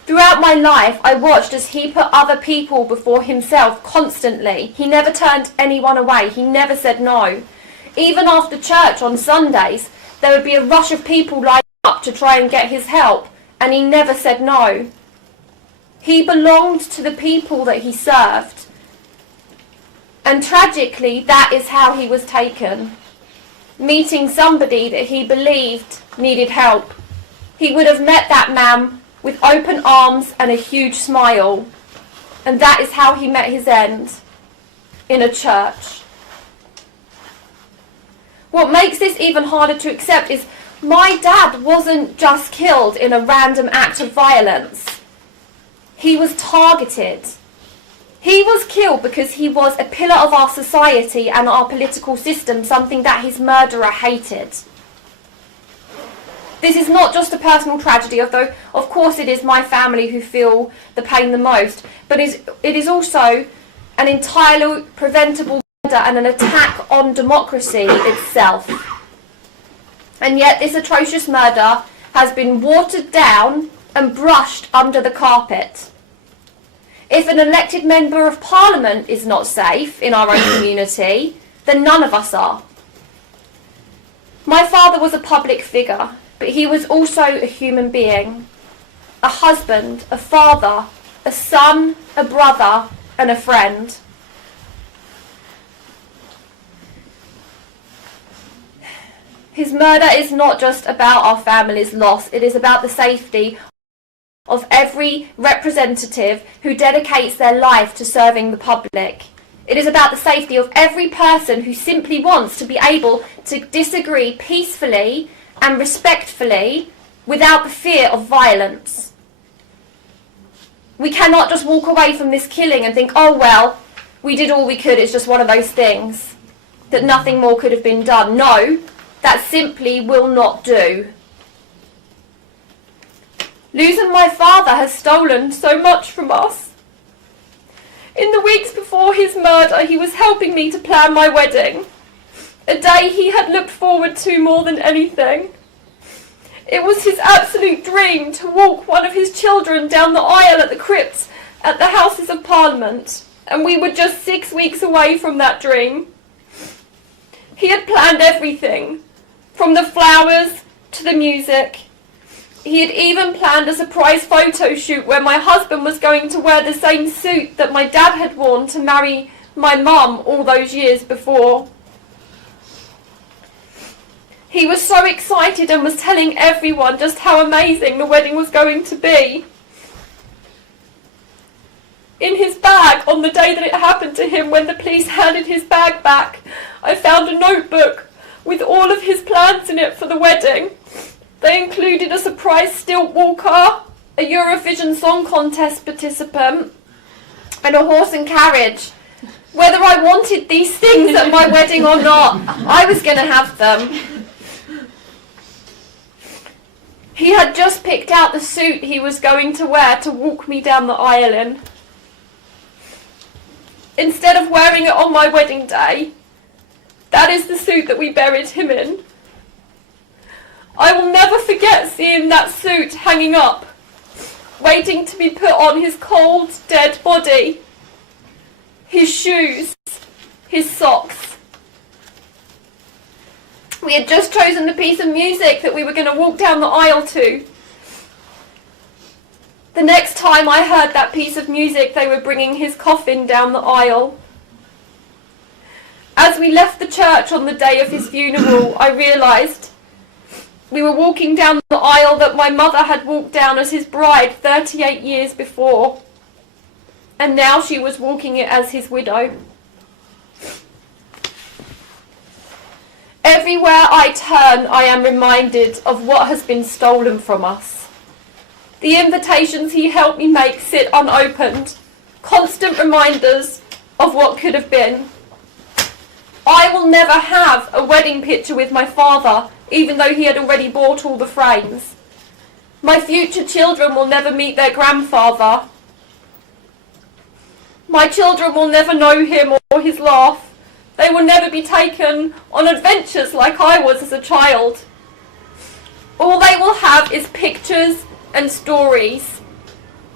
Throughout my life, I watched as he put other people before himself constantly. He never turned anyone away. He never said no. Even after church on Sundays, there would be a rush of people lining up to try and get his help, and he never said no. He belonged to the people that he served. And tragically, that is how he was taken. Meeting somebody that he believed needed help. He would have met that man with open arms and a huge smile. And that is how he met his end, in a church. What makes this even harder to accept is my dad wasn't just killed in a random act of violence. He was targeted. He was killed because he was a pillar of our society and our political system, something that his murderer hated. This is not just a personal tragedy, although of course it is my family who feel the pain the most, but it is also an entirely preventable murder and an attack on democracy itself. And yet this atrocious murder has been watered down and brushed under the carpet. If an elected member of parliament is not safe in our own community, then none of us are. My father was a public figure, but he was also a human being, a husband, a father, a son, a brother, and a friend. His murder is not just about our family's loss, it is about the safety of every representative who dedicates their life to serving the public. It is about the safety of every person who simply wants to be able to disagree peacefully and respectfully without the fear of violence. We cannot just walk away from this killing and think, oh well, we did all we could, it's just one of those things, that nothing more could have been done. No, that simply will not do. Losing my father has stolen so much from us. In the weeks before his murder, he was helping me to plan my wedding, a day he had looked forward to more than anything. It was his absolute dream to walk one of his children down the aisle at the crypts at the Houses of Parliament, and we were just 6 weeks away from that dream. He had planned everything, from the flowers to the music. He had even planned a surprise photo shoot where my husband was going to wear the same suit that my dad had worn to marry my mum all those years before. He was so excited and was telling everyone just how amazing the wedding was going to be. In his bag, on the day that it happened to him, when the police handed his bag back, I found a notebook with all of his plans in it for the wedding. They included a surprise stilt walker, a Eurovision Song Contest participant, and a horse and carriage. Whether I wanted these things at my wedding or not, I was going to have them. He had just picked out the suit he was going to wear to walk me down the aisle in. Instead of wearing it on my wedding day, that is the suit that we buried him in. I will never forget seeing that suit hanging up, waiting to be put on his cold, dead body. His shoes, his socks. We had just chosen the piece of music that we were going to walk down the aisle to. The next time I heard that piece of music, they were bringing his coffin down the aisle. As we left the church on the day of his funeral, I realised we were walking down the aisle that my mother had walked down as his bride 38 years before, and now she was walking it as his widow. Everywhere I turn, I am reminded of what has been stolen from us. The invitations he helped me make sit unopened, constant reminders of what could have been. I will never have a wedding picture with my father, even though he had already bought all the frames. My future children will never meet their grandfather. My children will never know him or his laugh. They will never be taken on adventures like I was as a child. All they will have is pictures and stories.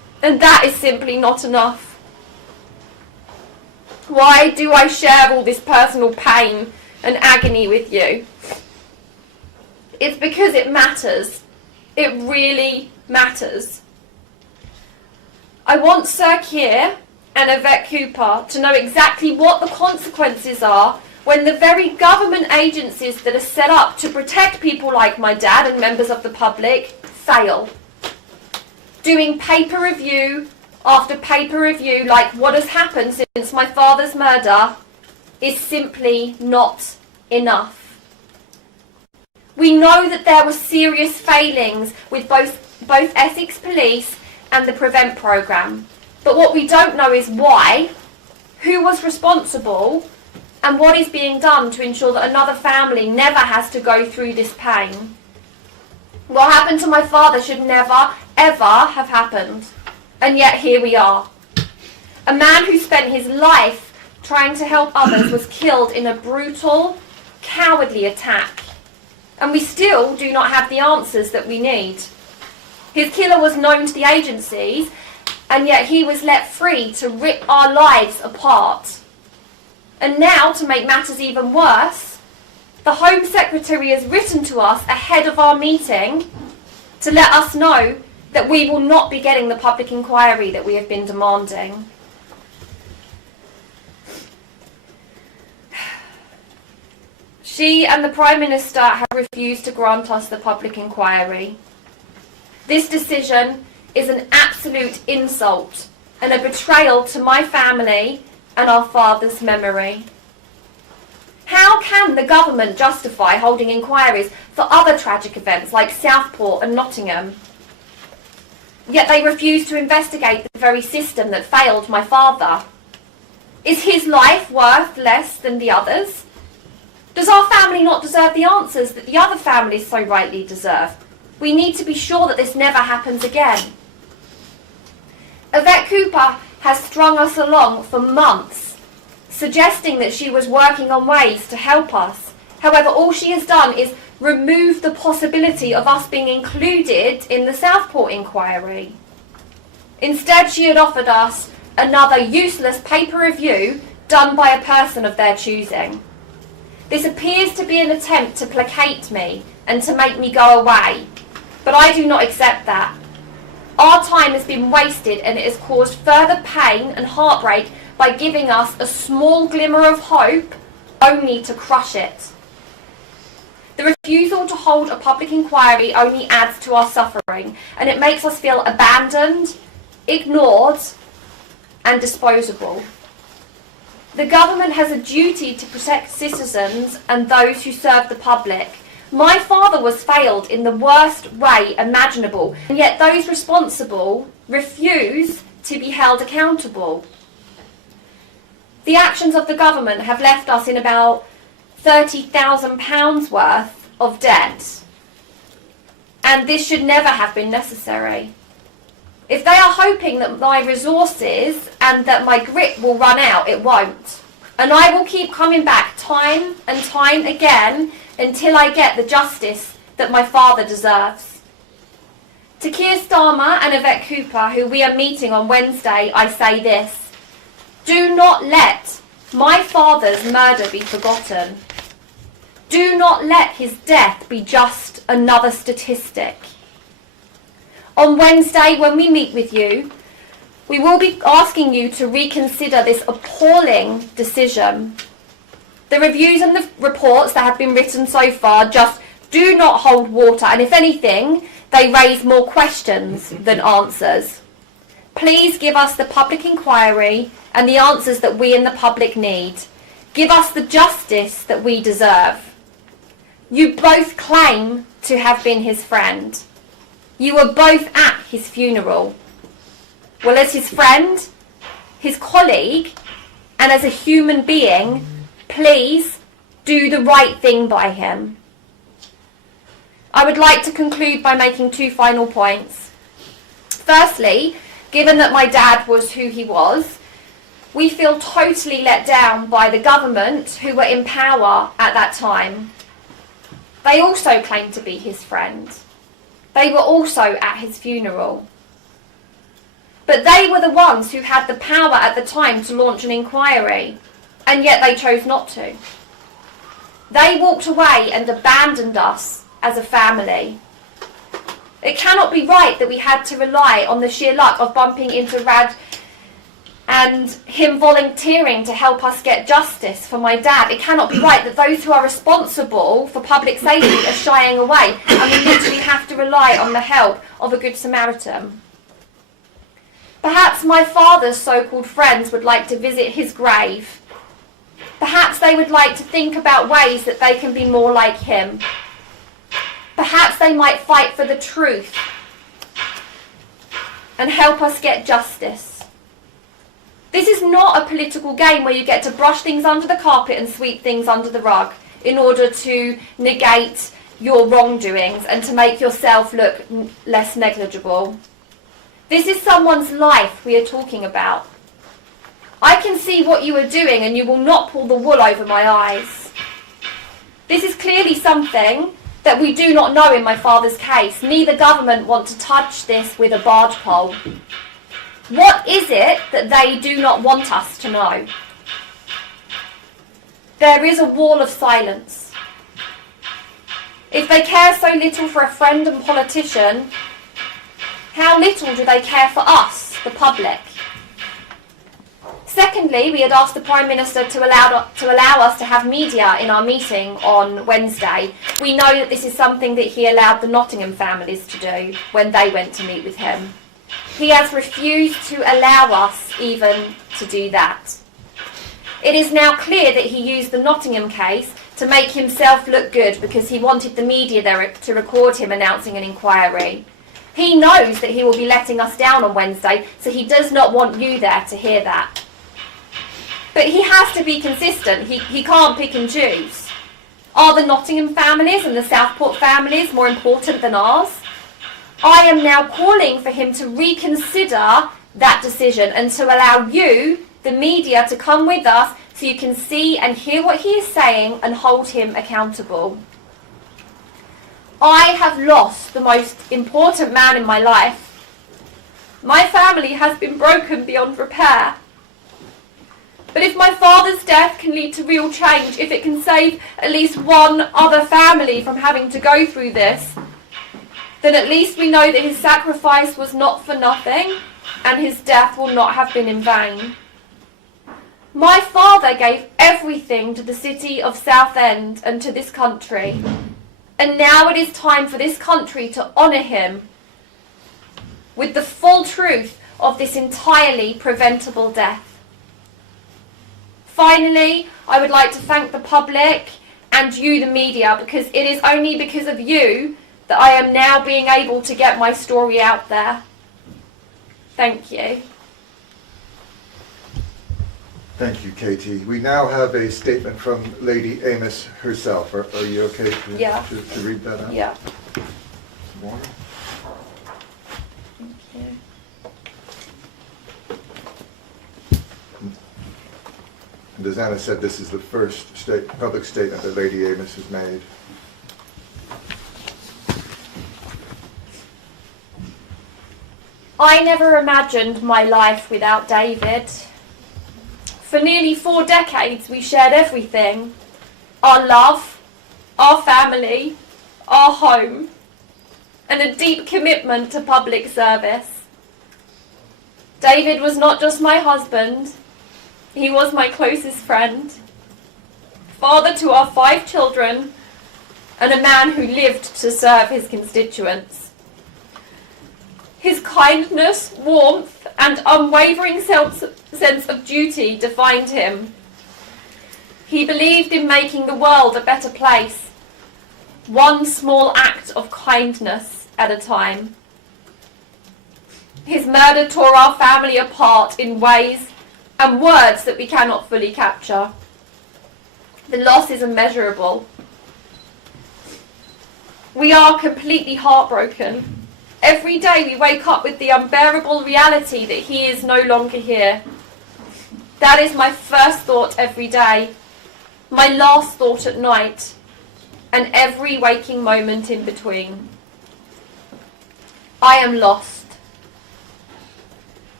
And that is simply not enough. Why do I share all this personal pain and agony with you? It's because it matters. It really matters. I want Sir Keir and Yvette Cooper to know exactly what the consequences are when the very government agencies that are set up to protect people like my dad and members of the public fail. Doing paper review after paper review like what has happened since my father's murder is simply not enough. We know that there were serious failings with both Essex Police and the Prevent programme. But what we don't know is why, who was responsible, and what is being done to ensure that another family never has to go through this pain. What happened to my father should never, ever have happened. And yet here we are. A man who spent his life trying to help others was killed in a brutal, cowardly attack. And we still do not have the answers that we need. His killer was known to the agencies, and yet he was let free to rip our lives apart. And now, to make matters even worse, the Home Secretary has written to us ahead of our meeting to let us know that we will not be getting the public inquiry that we have been demanding. She and the Prime Minister have refused to grant us the public inquiry. This decision is an absolute insult and a betrayal to my family and our father's memory. How can the government justify holding inquiries for other tragic events like Southport and Nottingham? Yet they refuse to investigate the very system that failed my father. Is his life worth less than the others? Does our family not deserve the answers that the other families so rightly deserve? We need to be sure that this never happens again. Yvette Cooper has strung us along for months, suggesting that she was working on ways to help us. However, all she has done is remove the possibility of us being included in the Southport inquiry. Instead, she had offered us another useless paper review done by a person of their choosing. This appears to be an attempt to placate me and to make me go away, but I do not accept that. Our time has been wasted and it has caused further pain and heartbreak by giving us a small glimmer of hope, only to crush it. The refusal to hold a public inquiry only adds to our suffering, and it makes us feel abandoned, ignored, and disposable. The government has a duty to protect citizens and those who serve the public. My father was failed in the worst way imaginable, and yet those responsible refuse to be held accountable. The actions of the government have left us in about £30,000 worth of debt, and this should never have been necessary. If they are hoping that my resources and that my grit will run out, it won't. And I will keep coming back time and time again until I get the justice that my father deserves. To Keir Starmer and Yvette Cooper, who we are meeting on Wednesday, I say this: do not let my father's murder be forgotten. Do not let his death be just another statistic. On Wednesday, when we meet with you, we will be asking you to reconsider this appalling decision. The reviews and the reports that have been written so far just do not hold water, and if anything, they raise more questions than answers. Please give us the public inquiry and the answers that we in the public need. Give us the justice that we deserve. You both claim to have been his friend. You were both at his funeral. Well, as his friend, his colleague, and as a human being, please do the right thing by him. I would like to conclude by making two final points. Firstly, given that my dad was who he was, we feel totally let down by the government who were in power at that time. They also claimed to be his friend. They were also at his funeral. But they were the ones who had the power at the time to launch an inquiry, and yet they chose not to. They walked away and abandoned us as a family. It cannot be right that we had to rely on the sheer luck of bumping into Rad and him volunteering to help us get justice for my dad. It cannot be right that those who are responsible for public safety are shying away, and we literally have to rely on the help of a Good Samaritan. Perhaps my father's so-called friends would like to visit his grave. Perhaps they would like to think about ways that they can be more like him. Perhaps they might fight for the truth and help us get justice. This is not a political game where you get to brush things under the carpet and sweep things under the rug in order to negate your wrongdoings and to make yourself look less negligible. This is someone's life we are talking about. I can see what you are doing and you will not pull the wool over my eyes. This is clearly something that we do not know in my father's case. Neither government want to touch this with a barge pole. What is it that they do not want us to know? There is a wall of silence. If they care so little for a friend and politician, how little do they care for us, the public? Secondly, we had asked the Prime Minister to allow us to have media in our meeting on Wednesday. We know that this is something that he allowed the Nottingham families to do when they went to meet with him. He has refused to allow us even to do that. It is now clear that he used the Nottingham case to make himself look good because he wanted the media there to record him announcing an inquiry. He knows that he will be letting us down on Wednesday, so he does not want you there to hear that. But he has to be consistent. He can't pick and choose. Are the Nottingham families and the Southport families more important than ours? I am now calling for him to reconsider that decision and to allow you, the media, to come with us so you can see and hear what he is saying and hold him accountable. I have lost the most important man in my life. My family has been broken beyond repair. But if my father's death can lead to real change, if it can save at least one other family from having to go through this, then at least we know that his sacrifice was not for nothing and his death will not have been in vain. My father gave everything to the city of Southend and to this country, and now it is time for this country to honour him with the full truth of this entirely preventable death. Finally, I would like to thank the public and you, the media, because it is only because of you that I am now being able to get my story out there. Thank you. Thank you, Katy. We now have a statement from Lady Amess herself. Are you okay to read that out? Yeah. Some water? Thank you. And as Anna said, this is the first public statement that Lady Amess has made. I never imagined my life without David. For nearly 4 decades we shared everything. Our love, our family, our home, and a deep commitment to public service. David was not just my husband, he was my closest friend, father to our 5 children, and a man who lived to serve his constituents. His kindness, warmth, and unwavering sense of duty defined him. He believed in making the world a better place, one small act of kindness at a time. His murder tore our family apart in ways and words that we cannot fully capture. The loss is immeasurable. We are completely heartbroken. Every day we wake up with the unbearable reality that he is no longer here. That is my first thought every day, my last thought at night, and every waking moment in between. I am lost.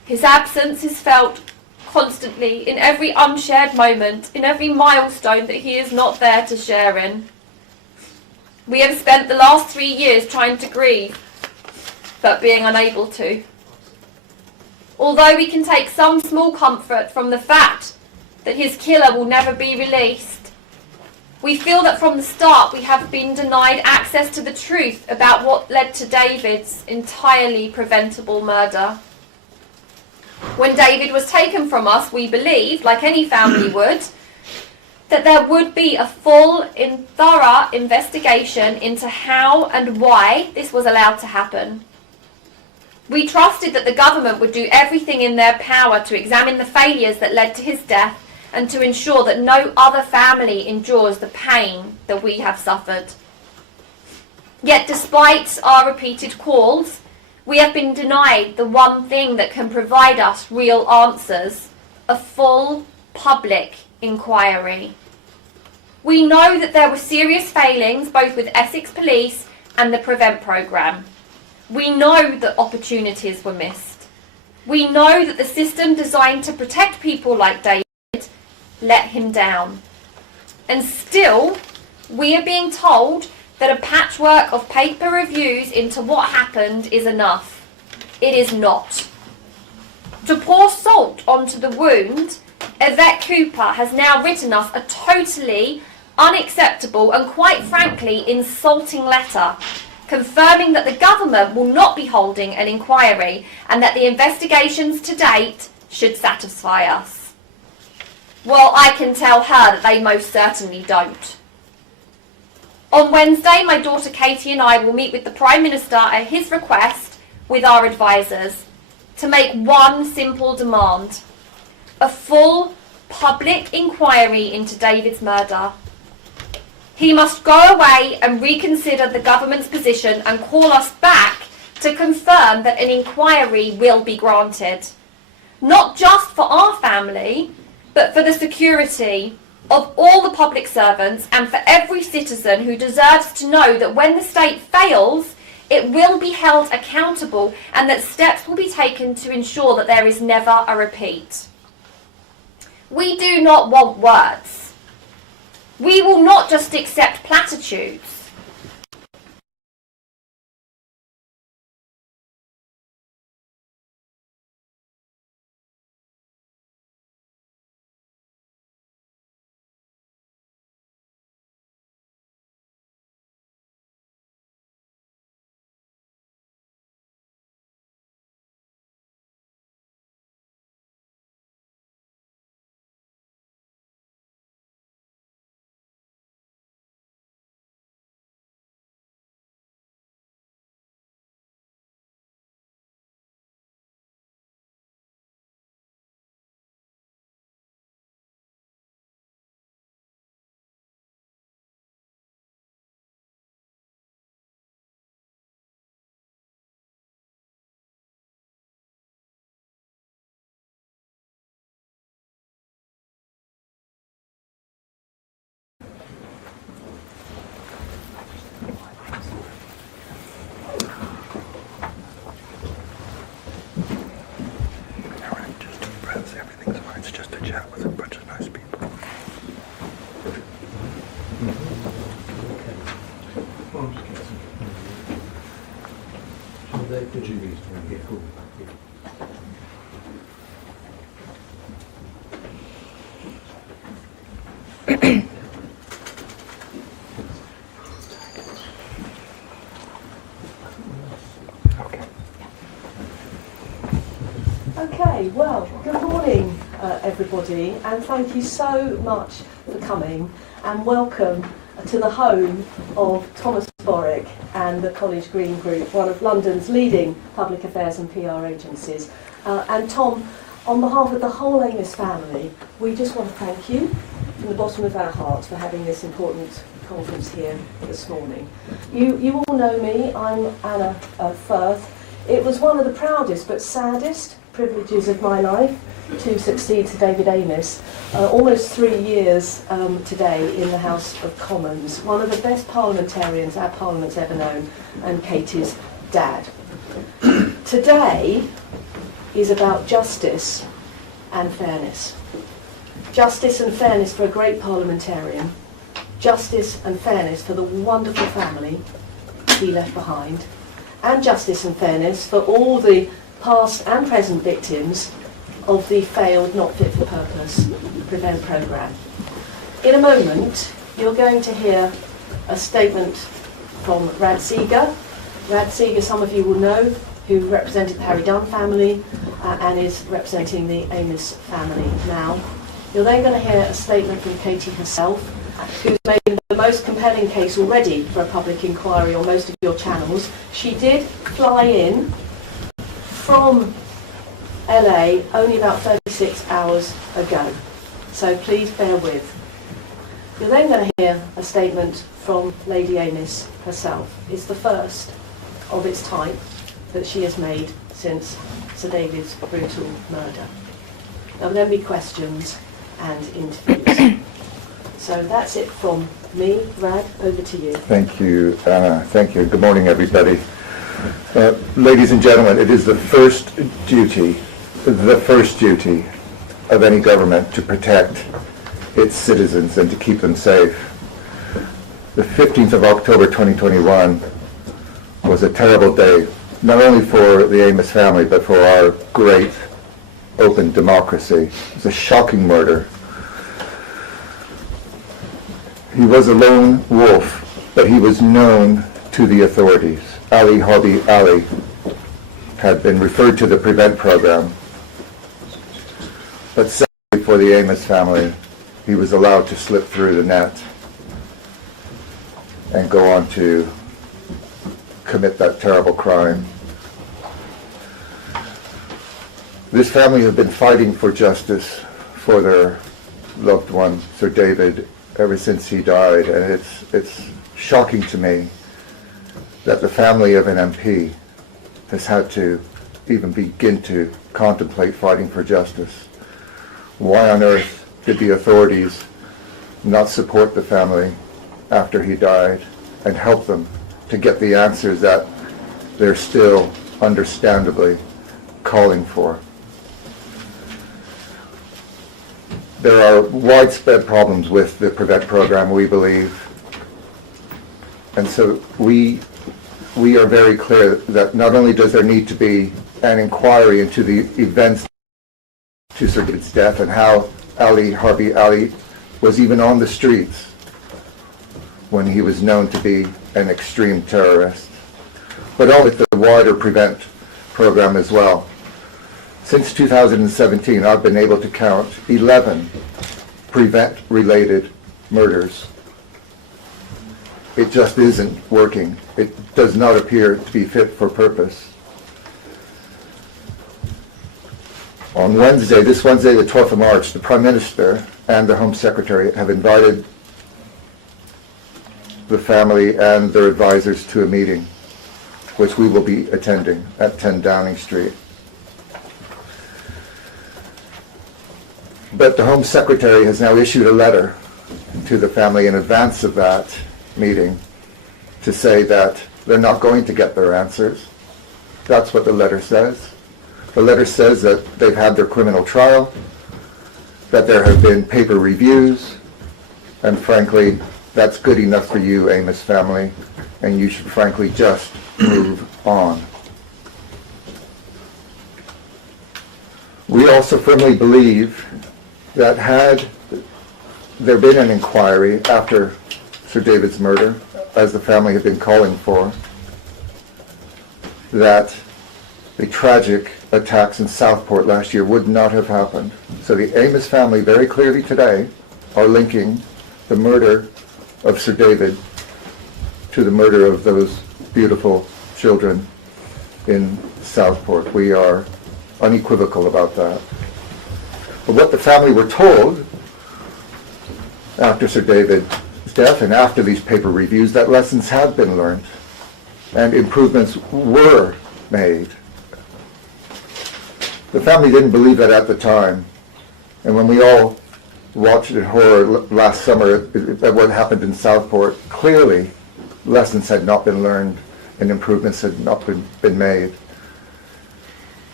His absence is felt constantly in every unshared moment, in every milestone that he is not there to share in. We have spent the last 3 years trying to grieve, but being unable to. Although we can take some small comfort from the fact that his killer will never be released, we feel that from the start we have been denied access to the truth about what led to David's entirely preventable murder. When David was taken from us, we believed, like any family would, that there would be a full and thorough investigation into how and why this was allowed to happen. We trusted that the government would do everything in their power to examine the failures that led to his death and to ensure that no other family endures the pain that we have suffered. Yet despite our repeated calls, we have been denied the one thing that can provide us real answers: a full public inquiry. We know that there were serious failings both with Essex Police and the Prevent programme. We know that opportunities were missed. We know that the system designed to protect people like David let him down. And still, we are being told that a patchwork of paper reviews into what happened is enough. It is not. To pour salt onto the wound, Yvette Cooper has now written us a totally unacceptable and quite frankly insulting letter, confirming that the government will not be holding an inquiry and that the investigations to date should satisfy us. Well, I can tell her that they most certainly don't. On Wednesday, my daughter Katy and I will meet with the Prime Minister at his request with our advisors to make one simple demand: a full public inquiry into David's murder. He must go away and reconsider the government's position and call us back to confirm that an inquiry will be granted. Not just for our family, but for the security of all the public servants and for every citizen who deserves to know that when the state fails, it will be held accountable and that steps will be taken to ensure that there is never a repeat. We do not want words. We will not just accept platitudes. Okay, well, good morning, everybody, and thank you so much for coming, and welcome to the home of Thomas Borwick and the College Green Group, one of London's leading public affairs and PR agencies. And Tom, on behalf of the whole Amess family, we just want to thank you from the bottom of our hearts for having this important conference here this morning. You all know me, I'm Anna Firth. It was one of the proudest but saddest privileges of my life to succeed to David Amess, almost 3 years today in the House of Commons, one of the best parliamentarians our Parliament's ever known, and Katy's dad. Today, is about justice and fairness. Justice and fairness for a great parliamentarian, justice and fairness for the wonderful family he left behind, and justice and fairness for all the past and present victims of the failed Not Fit for Purpose Prevent programme. In a moment, you're going to hear a statement from Rad Seeger. Rad Seeger, some of you will know, who represented the Harry Dunn family and is representing the Amess family now. You're then going to hear a statement from Katy herself, who's made the most compelling case already for a public inquiry on most of your channels. She did fly in from LA only about 36 hours ago, so please bear with. You're then going to hear a statement from Lady Amess herself. It's the first of its type that she has made since Sir David's brutal murder. There'll then be questions and interviews. So that's it from me. Rad, over to you. Thank you, Anna. Thank you. Good morning, everybody. Ladies and gentlemen, it is the first duty of any government to protect its citizens and to keep them safe. The 15th of October 2021 was a terrible day, not only for the Amess family, but for our great open democracy. It was a shocking murder. He was a lone wolf, but he was known to the authorities. Ali Harbi Ali had been referred to the Prevent program, but sadly for the Amess family, he was allowed to slip through the net and go on to commit that terrible crime. This family has been fighting for justice for their loved one, Sir David, ever since he died, and it's shocking to me that the family of an MP has had to even begin to contemplate fighting for justice. Why on earth did the authorities not support the family after he died and help them to get the answers that they're still understandably calling for? There are widespread problems with the Prevent program, we believe, and so we are very clear that not only does there need to be an inquiry into the events to Sir David's death and how Ali Harbi Ali was even on the streets when he was known to be an extreme terrorist, but all with the wider Prevent program as well. Since 2017, I've been able to count 11 Prevent-related murders. It just isn't working. It does not appear to be fit for purpose. On Wednesday, this Wednesday, the 12th of March, the Prime Minister and the Home Secretary have invited the family and their advisors to a meeting, which we will be attending at 10 Downing Street. But the Home Secretary has now issued a letter to the family in advance of that meeting to say that they're not going to get their answers. That's what the letter says. The letter says that they've had their criminal trial, that there have been paper reviews, and frankly, that's good enough for you, Amess family, and you should frankly just move on. We also firmly believe that had there been an inquiry after Sir David's murder, as the family had been calling for, that the tragic attacks in Southport last year would not have happened. So the Amess family very clearly today are linking the murder of Sir David to the murder of those beautiful children in Southport. We are unequivocal about that. But what the family were told after Sir David's death and after these paper reviews, that lessons had been learned and improvements were made. The family didn't believe that at the time, and when we all watched in horror last summer at what happened in Southport, clearly lessons had not been learned and improvements had not been made.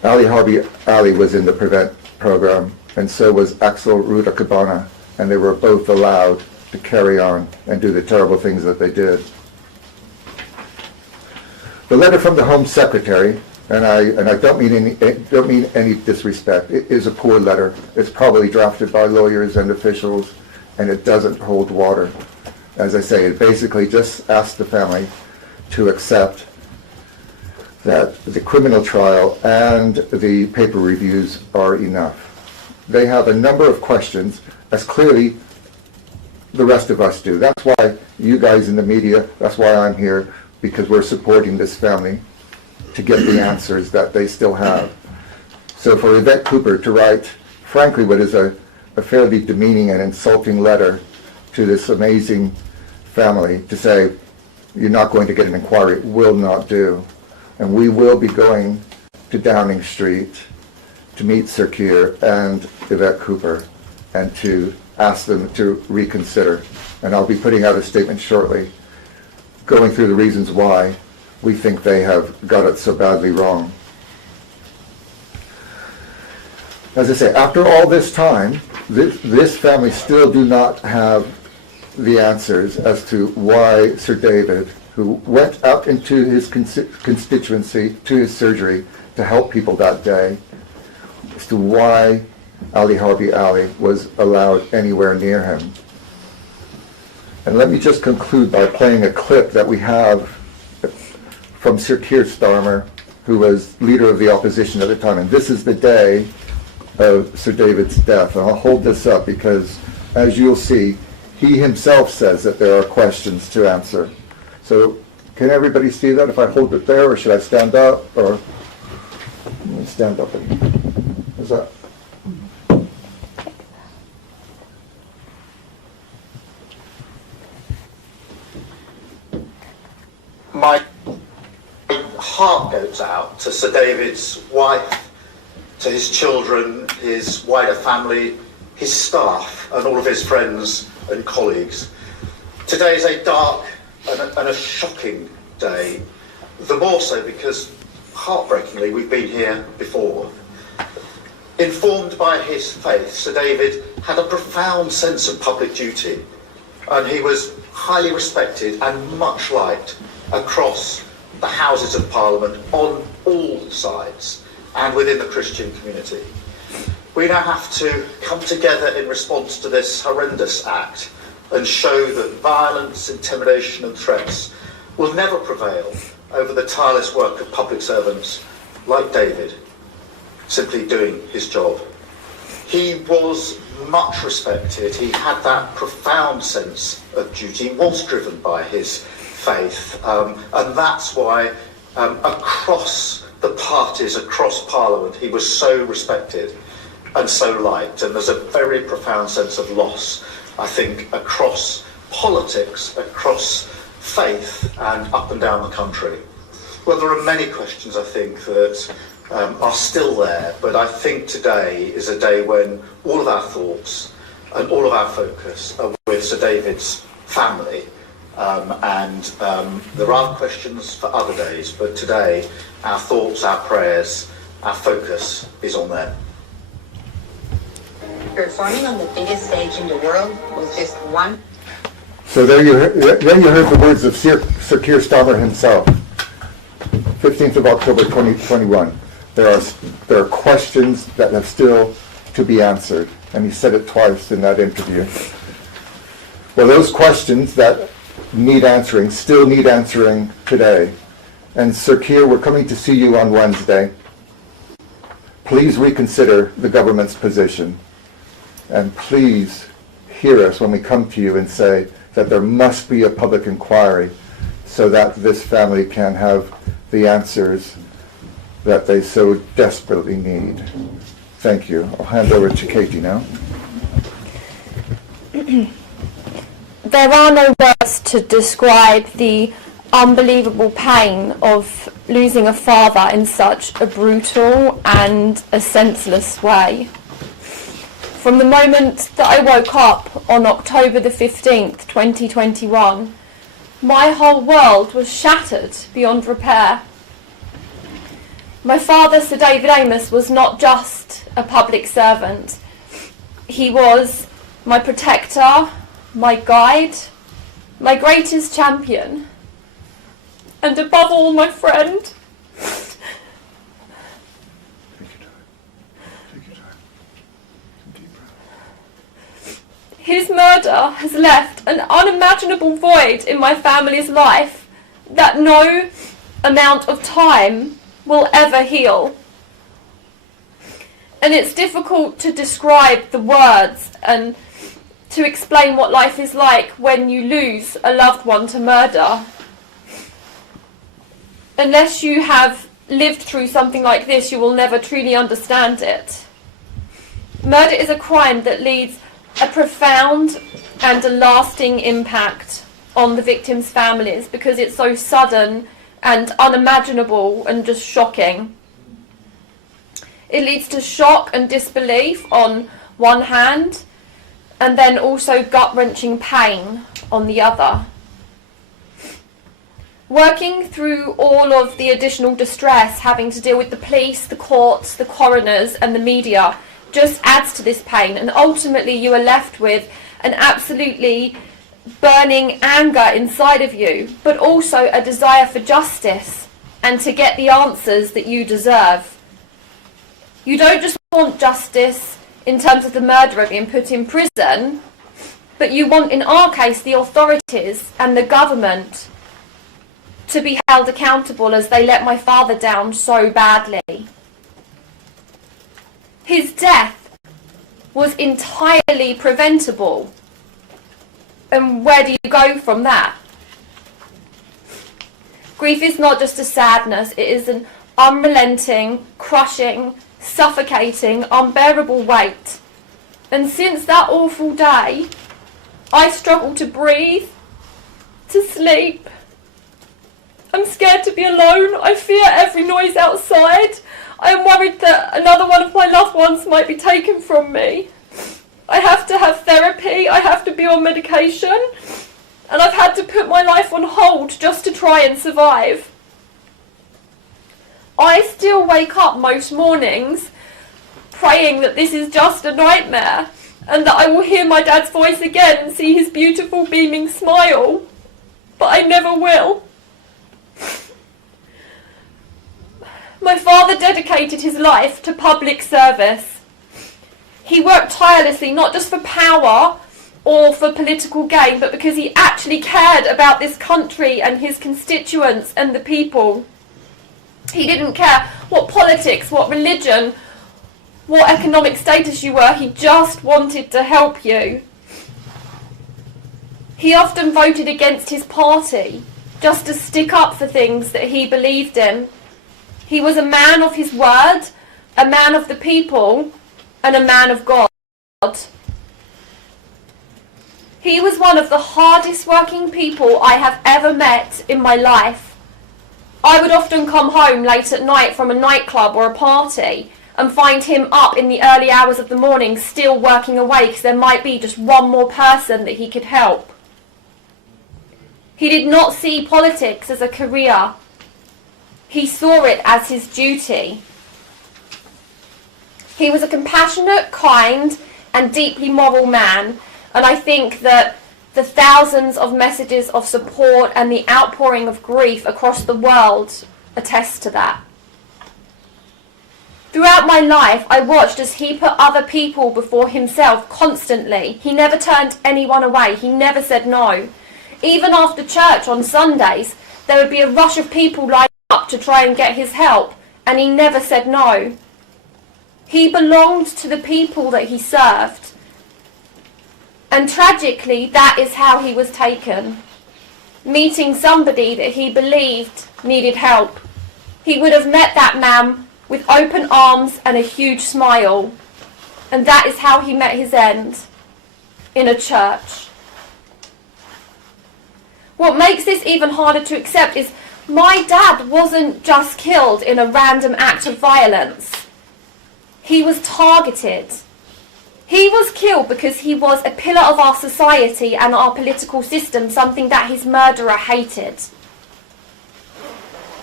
Ali Harvey Ali was in the PREVENT program, and so was Axel Rudakabana, and they were both allowed to carry on and do the terrible things that they did. The letter from the Home Secretary, and I don't mean any disrespect, it is a poor letter. It's probably drafted by lawyers and officials, and it doesn't hold water. As I say, it basically just asks the family to accept that the criminal trial and the paper reviews are enough. They have a number of questions, as clearly the rest of us do. That's why you guys in the media, that's why I'm here, because we're supporting this family to get the answers that they still have. So for Yvette Cooper to write, frankly, what is a fairly demeaning and insulting letter to this amazing family, to say, you're not going to get an inquiry, will not do. And we will be going to Downing Street to meet Sir Keir and Yvette Cooper and to ask them to reconsider. And I'll be putting out a statement shortly going through the reasons why we think they have got it so badly wrong. As I say, after all this time, this family still do not have the answers as to why Sir David, who went out into his constituency to his surgery to help people that day, as to why Ali Harvey Ali was allowed anywhere near him. And let me just conclude by playing a clip that we have from Sir Keir Starmer, who was leader of the opposition at the time. And this is the day of Sir David's death. And I'll hold this up because, as you'll see, he himself says that there are questions to answer. So can everybody see that if I hold it there, or should I stand up? Or let me stand up. Is that? My heart goes out to Sir David's wife, to his children, his wider family, his staff, and all of his friends and colleagues. Today is a dark and a shocking day, the more so because, heartbreakingly, we've been here before. Informed by his faith, Sir David had a profound sense of public duty, and he was highly respected and much liked across the Houses of Parliament on all sides and within the Christian community. We now have to come together in response to this horrendous act and show that violence, intimidation and threats will never prevail over the tireless work of public servants like David, simply doing his job. He was much respected. He had that profound sense of duty. He was driven by his faith, and that's why across the parties, across Parliament, he was so respected and so liked. And there's a very profound sense of loss, I think, across politics, across faith, and up and down the country. Well, there are many questions, I think, that are still there, but I think today is a day when all of our thoughts and all of our focus are with Sir David's family. And there are questions for other days, but today our thoughts, our prayers, our focus is on them. Performing on the biggest stage in the world was just one. So then you heard the words of Sir Keir Starmer himself. 15th of October 2021. There are questions that have still to be answered, and he said it twice in that interview. Well, those questions that need answering still need answering today. And Sir Keir, we're coming to see you on Wednesday. Please reconsider the government's position, and please hear us when we come to you and say that there must be a public inquiry so that this family can have the answers that they so desperately need. Thank you. I'll hand over to Katy now. There are no words to describe the unbelievable pain of losing a father in such a brutal and a senseless way. From the moment that I woke up on October the 15th, 2021, my whole world was shattered beyond repair. My father, Sir David Amess, was not just a public servant. He was my protector, my guide, my greatest champion, and above all, my friend. Take your time. Take your time. Some deep breaths. His murder has left an unimaginable void in my family's life that no amount of time will ever heal. And it's difficult to describe the words and to explain what life is like when you lose a loved one to murder. Unless you have lived through something like this, you will never truly understand it. Murder is a crime that leaves a profound and a lasting impact on the victims' families because it's so sudden and unimaginable and just shocking. It leads to shock and disbelief on one hand, and then also gut-wrenching pain on the other. Working through all of the additional distress, having to deal with the police, the courts, the coroners and the media just adds to this pain, and ultimately you are left with an absolutely burning anger inside of you, but also a desire for justice and to get the answers that you deserve. You don't just want justice in terms of the murderer being put in prison, but you want, in our case, the authorities and the government to be held accountable as they let my father down so badly. His death was entirely preventable. And where do you go from that? Grief is not just a sadness, it is an unrelenting, crushing, suffocating, unbearable weight. And since that awful day, I struggle to breathe, to sleep. I'm scared to be alone. I fear every noise outside. I am worried that another one of my loved ones might be taken from me. I have to have therapy, I have to be on medication, and I've had to put my life on hold just to try and survive. I still wake up most mornings praying that this is just a nightmare and that I will hear my dad's voice again and see his beautiful beaming smile, but I never will. My father dedicated his life to public service. He worked tirelessly, not just for power or for political gain, but because he actually cared about this country and his constituents and the people. He didn't care what politics, what religion, what economic status you were, he just wanted to help you. He often voted against his party, just to stick up for things that he believed in. He was a man of his word, a man of the people, and a man of God. He was one of the hardest working people I have ever met in my life. I would often come home late at night from a nightclub or a party and find him up in the early hours of the morning still working away because there might be just one more person that he could help. He did not see politics as a career. He saw it as his duty. He was a compassionate, kind, and deeply moral man, and I think that the thousands of messages of support and the outpouring of grief across the world attest to that. Throughout my life, I watched as he put other people before himself constantly. He never turned anyone away. He never said no. Even after church on Sundays, there would be a rush of people lining up to try and get his help, and he never said no. He belonged to the people that he served. And tragically, that is how he was taken. Meeting somebody that he believed needed help. He would have met that man with open arms and a huge smile. And that is how he met his end, in a church. What makes this even harder to accept is my dad wasn't just killed in a random act of violence. He was targeted. He was killed because he was a pillar of our society and our political system, something that his murderer hated.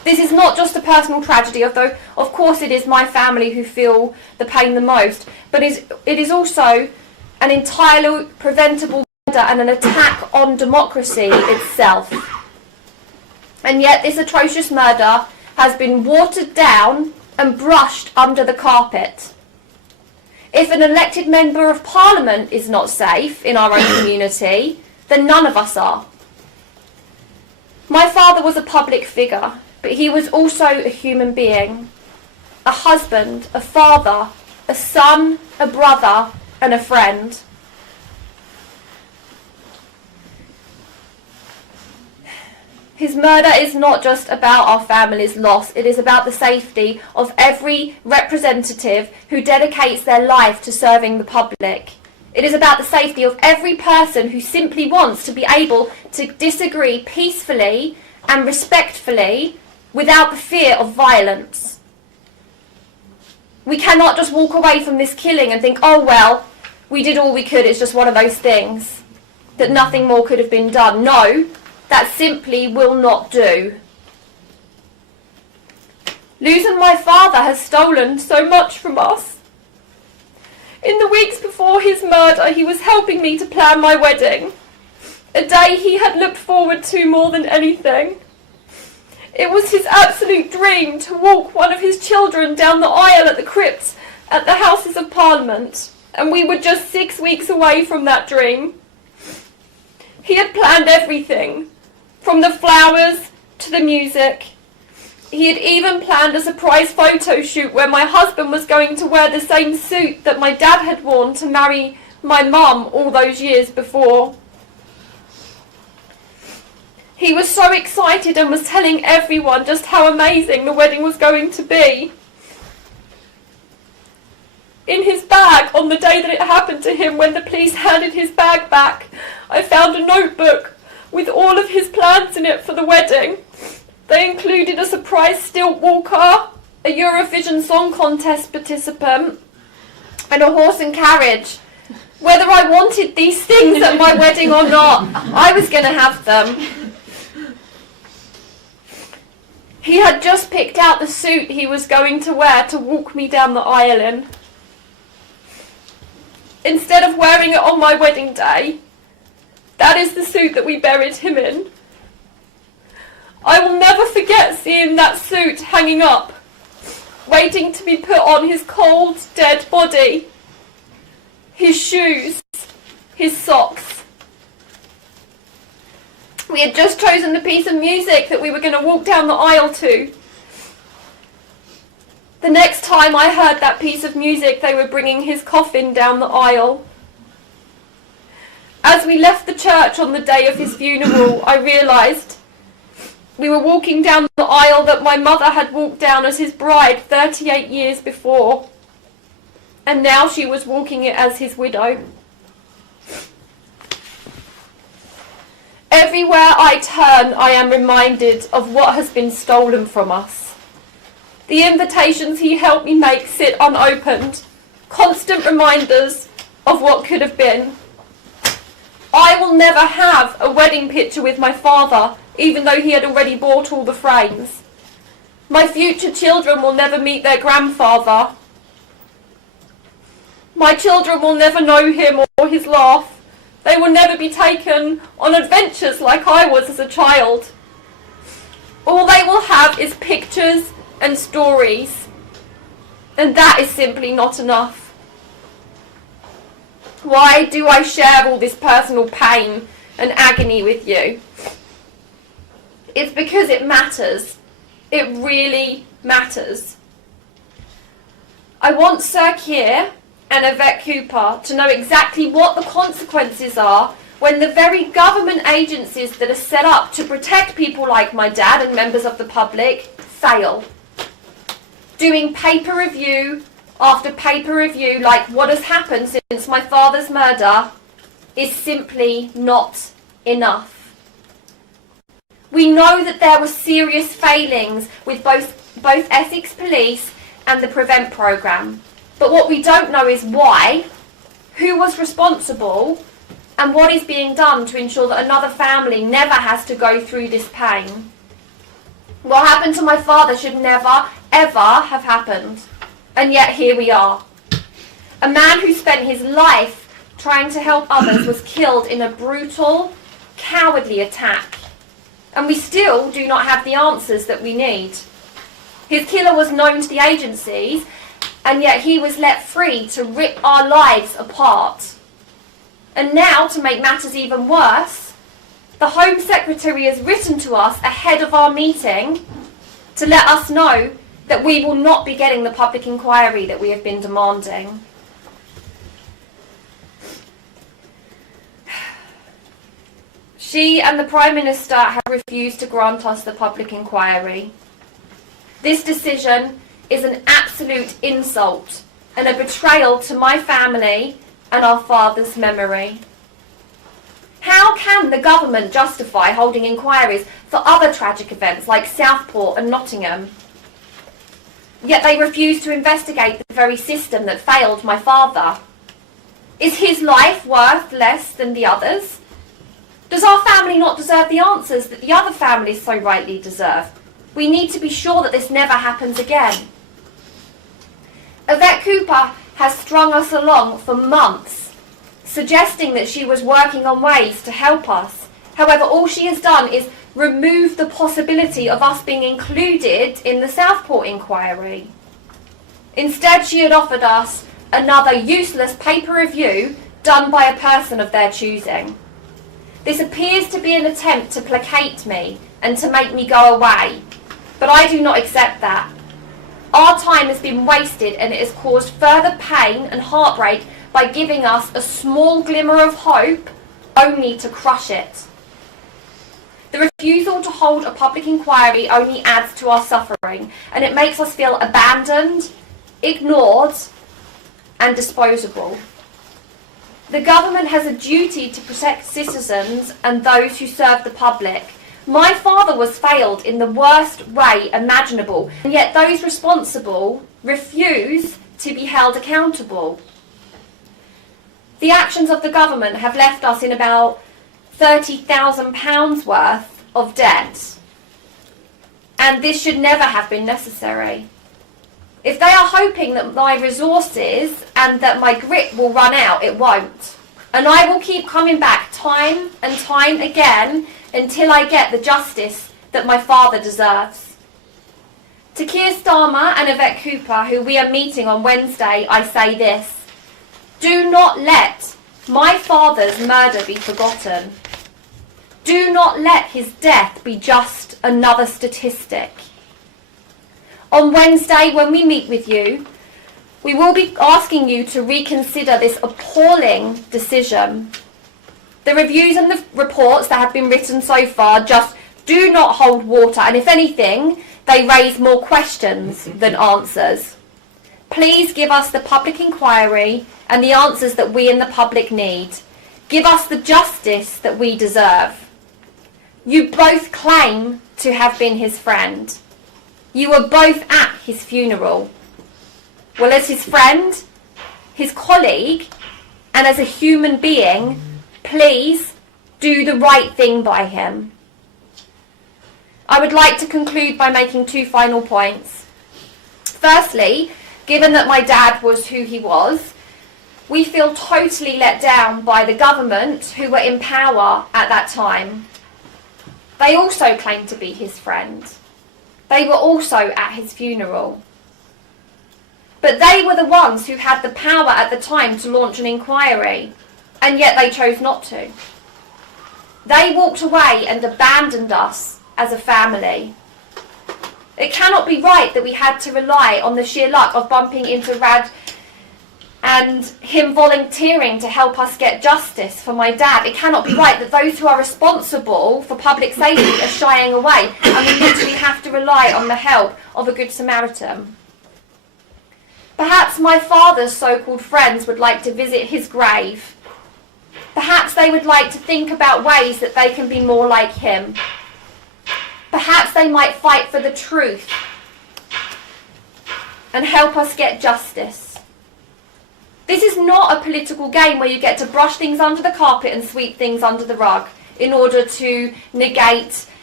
This is not just a personal tragedy, although of course it is my family who feel the pain the most, but it is also an entirely preventable murder and an attack on democracy itself. And yet this atrocious murder has been watered down and brushed under the carpet. If an elected member of parliament is not safe in our own community, then none of us are. My father was a public figure, but he was also a human being, a husband, a father, a son, a brother, and a friend. His murder is not just about our family's loss, it is about the safety of every representative who dedicates their life to serving the public. It is about the safety of every person who simply wants to be able to disagree peacefully and respectfully without the fear of violence. We cannot just walk away from this killing and think, oh well, we did all we could, it's just one of those things, that nothing more could have been done. No, that simply will not do. Losing my father has stolen so much from us. In the weeks before his murder, he was helping me to plan my wedding, a day he had looked forward to more than anything. It was his absolute dream to walk one of his children down the aisle at the crypts at the Houses of Parliament, and we were just 6 weeks away from that dream. He had planned everything, from the flowers to the music. He had even planned a surprise photo shoot where my husband was going to wear the same suit that my dad had worn to marry my mum all those years before. He was so excited and was telling everyone just how amazing the wedding was going to be. In his bag, on the day that it happened to him, when the police handed his bag back, I found a notebook with all of his plans in it for the wedding. They included a surprise stilt walker, a Eurovision Song Contest participant, and a horse and carriage. Whether I wanted these things at my wedding or not, I was going to have them. He had just picked out the suit he was going to wear to walk me down the aisle in. Instead of wearing it on my wedding day, that is the suit that we buried him in. I will never forget seeing that suit hanging up, waiting to be put on his cold, dead body. His shoes, his socks. We had just chosen the piece of music that we were going to walk down the aisle to. The next time I heard that piece of music, they were bringing his coffin down the aisle. As we left the church on the day of his funeral, I realised we were walking down the aisle that my mother had walked down as his bride 38 years before, and now she was walking it as his widow. Everywhere I turn, I am reminded of what has been stolen from us. The invitations he helped me make sit unopened, constant reminders of what could have been. I will never have a wedding picture with my father, even though he had already bought all the frames. My future children will never meet their grandfather. My children will never know him or his laugh. They will never be taken on adventures like I was as a child. All they will have is pictures and stories, and that is simply not enough. Why do I share all this personal pain and agony with you? It's because it matters. It really matters. I want Sir Keir and Yvette Cooper to know exactly what the consequences are when the very government agencies that are set up to protect people like my dad and members of the public fail. Doing paper review after paper review like what has happened since my father's murder is simply not enough. We know that there were serious failings with both Essex Police and the Prevent programme. But what we don't know is why, who was responsible, and what is being done to ensure that another family never has to go through this pain. What happened to my father should never, ever have happened. And yet here we are. A man who spent his life trying to help others was killed in a brutal, cowardly attack. And we still do not have the answers that we need. His killer was known to the agencies, and yet he was let free to rip our lives apart. And now, to make matters even worse, the Home Secretary has written to us ahead of our meeting to let us know that we will not be getting the public inquiry that we have been demanding. She and the Prime Minister have refused to grant us the public inquiry. This decision is an absolute insult and a betrayal to my family and our father's memory. How can the government justify holding inquiries for other tragic events like Southport and Nottingham? Yet they refuse to investigate the very system that failed my father. Is his life worth less than the others? Does our family not deserve the answers that the other families so rightly deserve? We need to be sure that this never happens again. Yvette Cooper has strung us along for months, suggesting that she was working on ways to help us. However, all she has done is remove the possibility of us being included in the Southport inquiry. Instead, she had offered us another useless paper review done by a person of their choosing. This appears to be an attempt to placate me and to make me go away, but I do not accept that. Our time has been wasted and it has caused further pain and heartbreak by giving us a small glimmer of hope, only to crush it. The refusal to hold a public inquiry only adds to our suffering, and it makes us feel abandoned, ignored, and disposable. The government has a duty to protect citizens and those who serve the public. My father was failed in the worst way imaginable, and yet those responsible refuse to be held accountable. The actions of the government have left us in about £30,000 worth of debt, and this should never have been necessary. If they are hoping that my resources and that my grit will run out, it won't. And I will keep coming back time and time again until I get the justice that my father deserves. To Keir Starmer and Yvette Cooper, who we are meeting on Wednesday, I say this: do not let my father's murder be forgotten. Do not let his death be just another statistic. On Wednesday, when we meet with you, we will be asking you to reconsider this appalling decision. The reviews and the reports that have been written so far just do not hold water, and if anything, they raise more questions than answers. Please give us the public inquiry and the answers that we in the public need. Give us the justice that we deserve. You both claim to have been his friend. You were both at his funeral. Well, as his friend, his colleague, and as a human being, please do the right thing by him. I would like to conclude by making two final points. Firstly, given that my dad was who he was, we feel totally let down by the government who were in power at that time. They also claimed to be his friend. They were also at his funeral. But they were the ones who had the power at the time to launch an inquiry, and yet they chose not to. They walked away and abandoned us as a family. It cannot be right that we had to rely on the sheer luck of bumping into Rad and him volunteering to help us get justice for my dad. It cannot be right that those who are responsible for public safety are shying away, and we literally have to rely on the help of a good Samaritan. Perhaps my father's so-called friends would like to visit his grave. Perhaps they would like to think about ways that they can be more like him. Perhaps they might fight for the truth and help us get justice. This is not a political game where you get to brush things under the carpet and sweep things under the rug in order to negate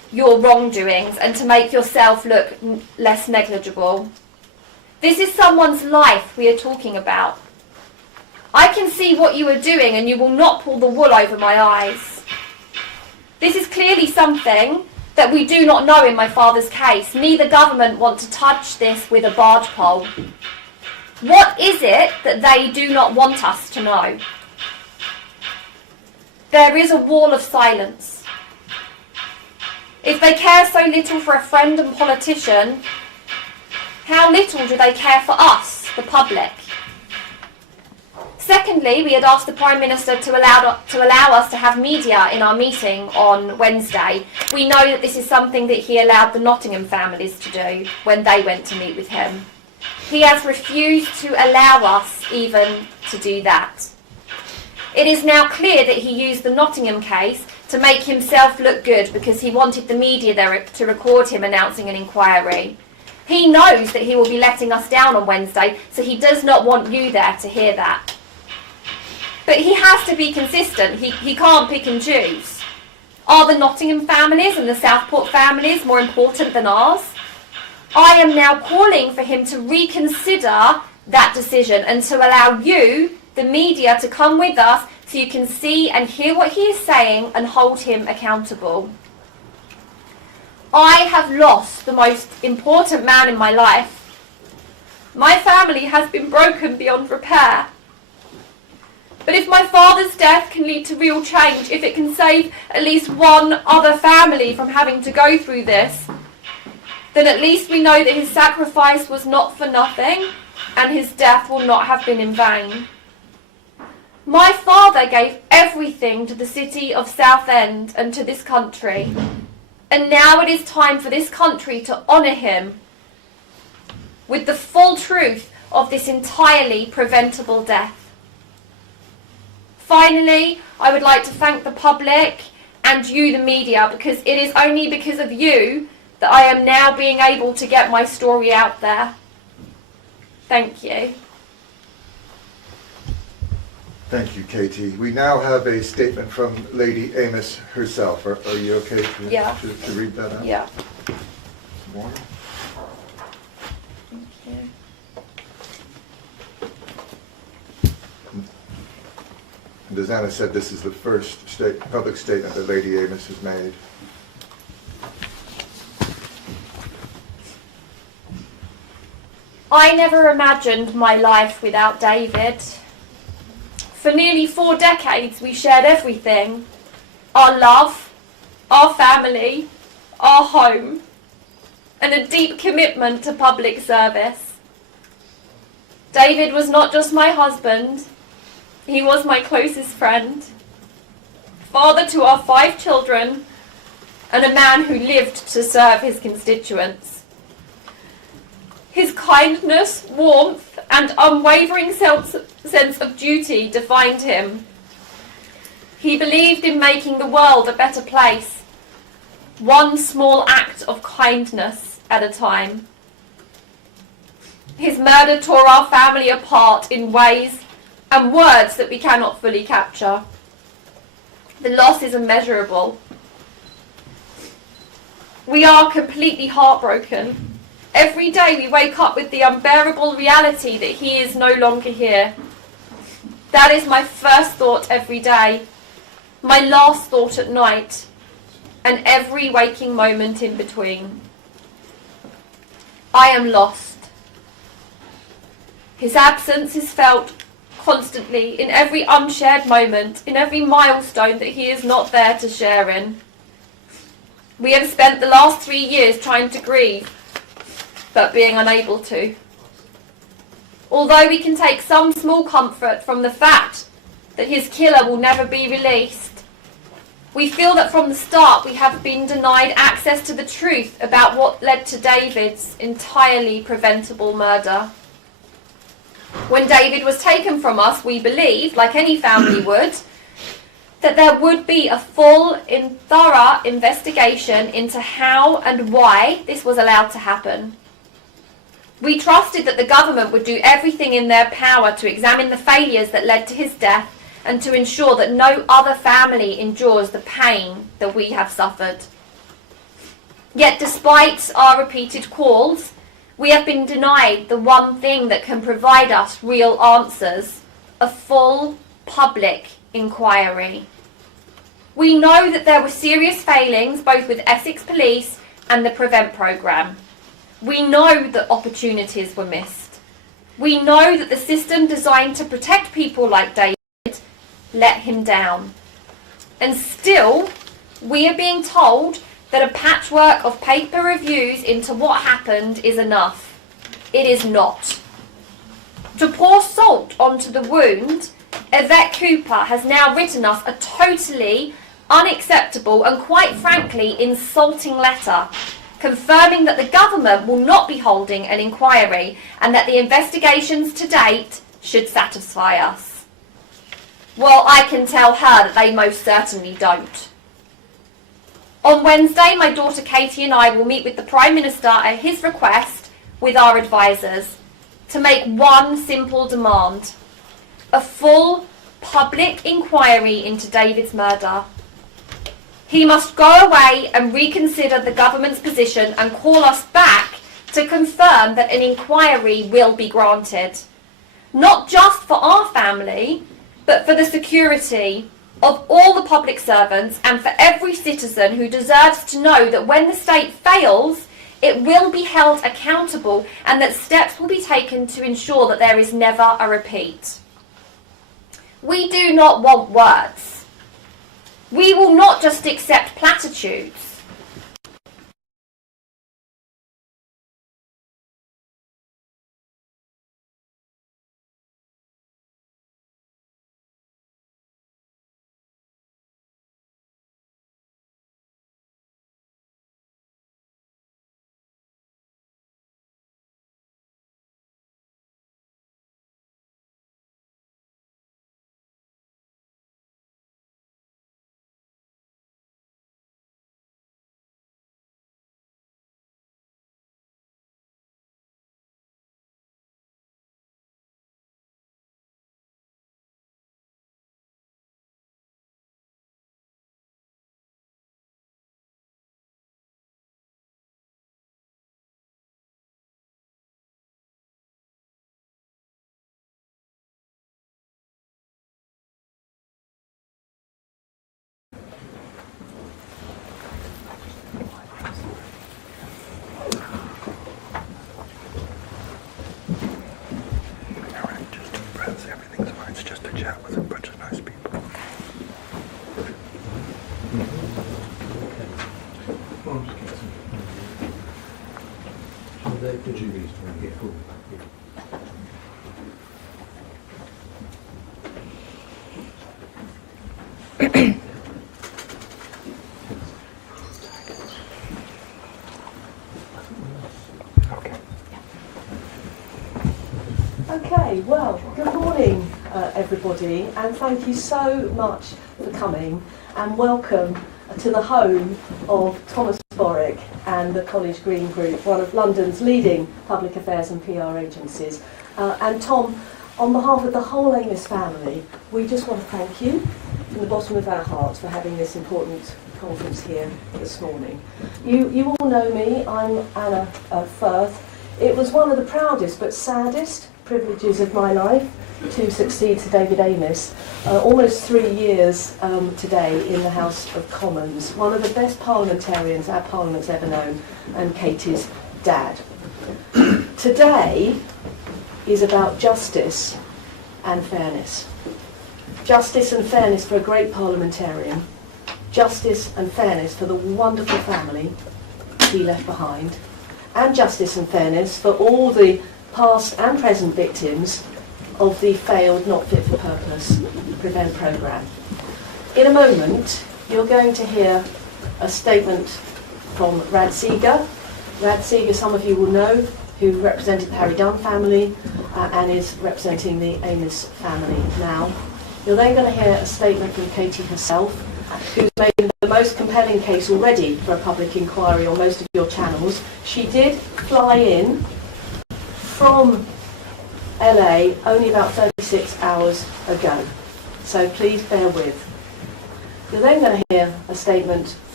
your wrongdoings and to make yourself look less negligible. This is someone's life we are talking about. I can see what you are doing and you will not pull the wool over my eyes. This is clearly something that we do not know in my father's case. Neither government want to touch this with a barge pole. What is it that they do not want us to know? There is a wall of silence. If they care so little for a friend and politician, how little do they care for us, the public? Secondly, we had asked the Prime Minister to allow us to have media in our meeting on Wednesday. We know that this is something that he allowed the Nottingham families to do when they went to meet with him. He has refused to allow us even to do that. It is now clear that he used the Nottingham case to make himself look good because he wanted the media there to record him announcing an inquiry. He knows that he will be letting us down on Wednesday, so he does not want you there to hear that. But he has to be consistent. He can't pick and choose. Are the Nottingham families and the Southport families more important than ours? I am now calling for him to reconsider that decision and to allow you, the media, to come with us so you can see and hear what he is saying and hold him accountable. I have lost the most important man in my life. My family has been broken beyond repair. But if my father's death can lead to real change, if it can save at least one other family from having to go through this, then at least we know that his sacrifice was not for nothing and his death will not have been in vain. My father gave everything to the city of Southend and to this country, and now it is time for this country to honour him with the full truth of this entirely preventable death. Finally, I would like to thank the public and you, the media, because it is only because of you that I am now being able to get my story out there. Thank you. Thank you, Katy. We now have a statement from Lady Amess herself. Are you okay to read that out? Yeah. More? Thank you. And as Anna said, this is the first public statement that Lady Amess has made. I never imagined my life without David. For nearly 4 decades we shared everything. Our love, our family, our home, and a deep commitment to public service. David was not just my husband, he was my closest friend, father to our 5 children, and a man who lived to serve his constituents. His kindness, warmth, and unwavering sense of duty defined him. He believed in making the world a better place, one small act of kindness at a time. His murder tore our family apart in ways and words that we cannot fully capture. The loss is immeasurable. We are completely heartbroken. Every day we wake up with the unbearable reality that he is no longer here. That is my first thought every day, my last thought at night, and every waking moment in between. I am lost. His absence is felt constantly in every unshared moment, in every milestone that he is not there to share in. We have spent the last 3 years trying to grieve, but being unable to. Although we can take some small comfort from the fact that his killer will never be released, we feel that from the start we have been denied access to the truth about what led to David's entirely preventable murder. When David was taken from us, we believed, like any family would, that there would be a full and thorough investigation into how and why this was allowed to happen. We trusted that the government would do everything in their power to examine the failures that led to his death and to ensure that no other family endures the pain that we have suffered. Yet despite our repeated calls, we have been denied the one thing that can provide us real answers: a full public inquiry. We know that there were serious failings both with Essex Police and the Prevent programme. We know that opportunities were missed. We know that the system designed to protect people like David let him down. And still, we are being told that a patchwork of paper reviews into what happened is enough. It is not. To pour salt onto the wound, Yvette Cooper has now written us a totally unacceptable and quite frankly insulting letter, confirming that the government will not be holding an inquiry and that the investigations to date should satisfy us. Well, I can tell her that they most certainly don't. On Wednesday, my daughter Katy and I will meet with the Prime Minister at his request with our advisors to make one simple demand: a full public inquiry into David's murder. He must go away and reconsider the government's position and call us back to confirm that an inquiry will be granted. Not just for our family, but for the security of all the public servants and for every citizen who deserves to know that when the state fails, it will be held accountable and that steps will be taken to ensure that there is never a repeat. We do not want words. We will not just accept platitudes. Okay, well, good morning everybody, and thank you so much for coming, and welcome to the home of Thomas Borwick and the College Green Group, one of London's leading public affairs and PR agencies. And Tom, on behalf of the whole Amess family, we just want to thank you from the bottom of our hearts for having this important conference here this morning. You all know me, I'm Anna Firth. It was one of the proudest but saddest privileges of my life to succeed to David Amess, almost 3 years today in the House of Commons, one of the best parliamentarians our Parliament's ever known, and Katy's dad. Today is about justice and fairness. Justice and fairness for a great parliamentarian, justice and fairness for the wonderful family he left behind, and justice and fairness for all the past and present victims of the failed, not fit for purpose Prevent programme. In a moment, you're going to hear a statement from Rad Seeger. Rad Seeger, some of you will know, who represented the Harry Dunn family and is representing the Amess family now. You're then going to hear a statement from Katy herself, who's made the most compelling case already for a public inquiry on most of your channels. She did fly in from LA only about 36 hours ago, so please bear with. You're then going to hear a statement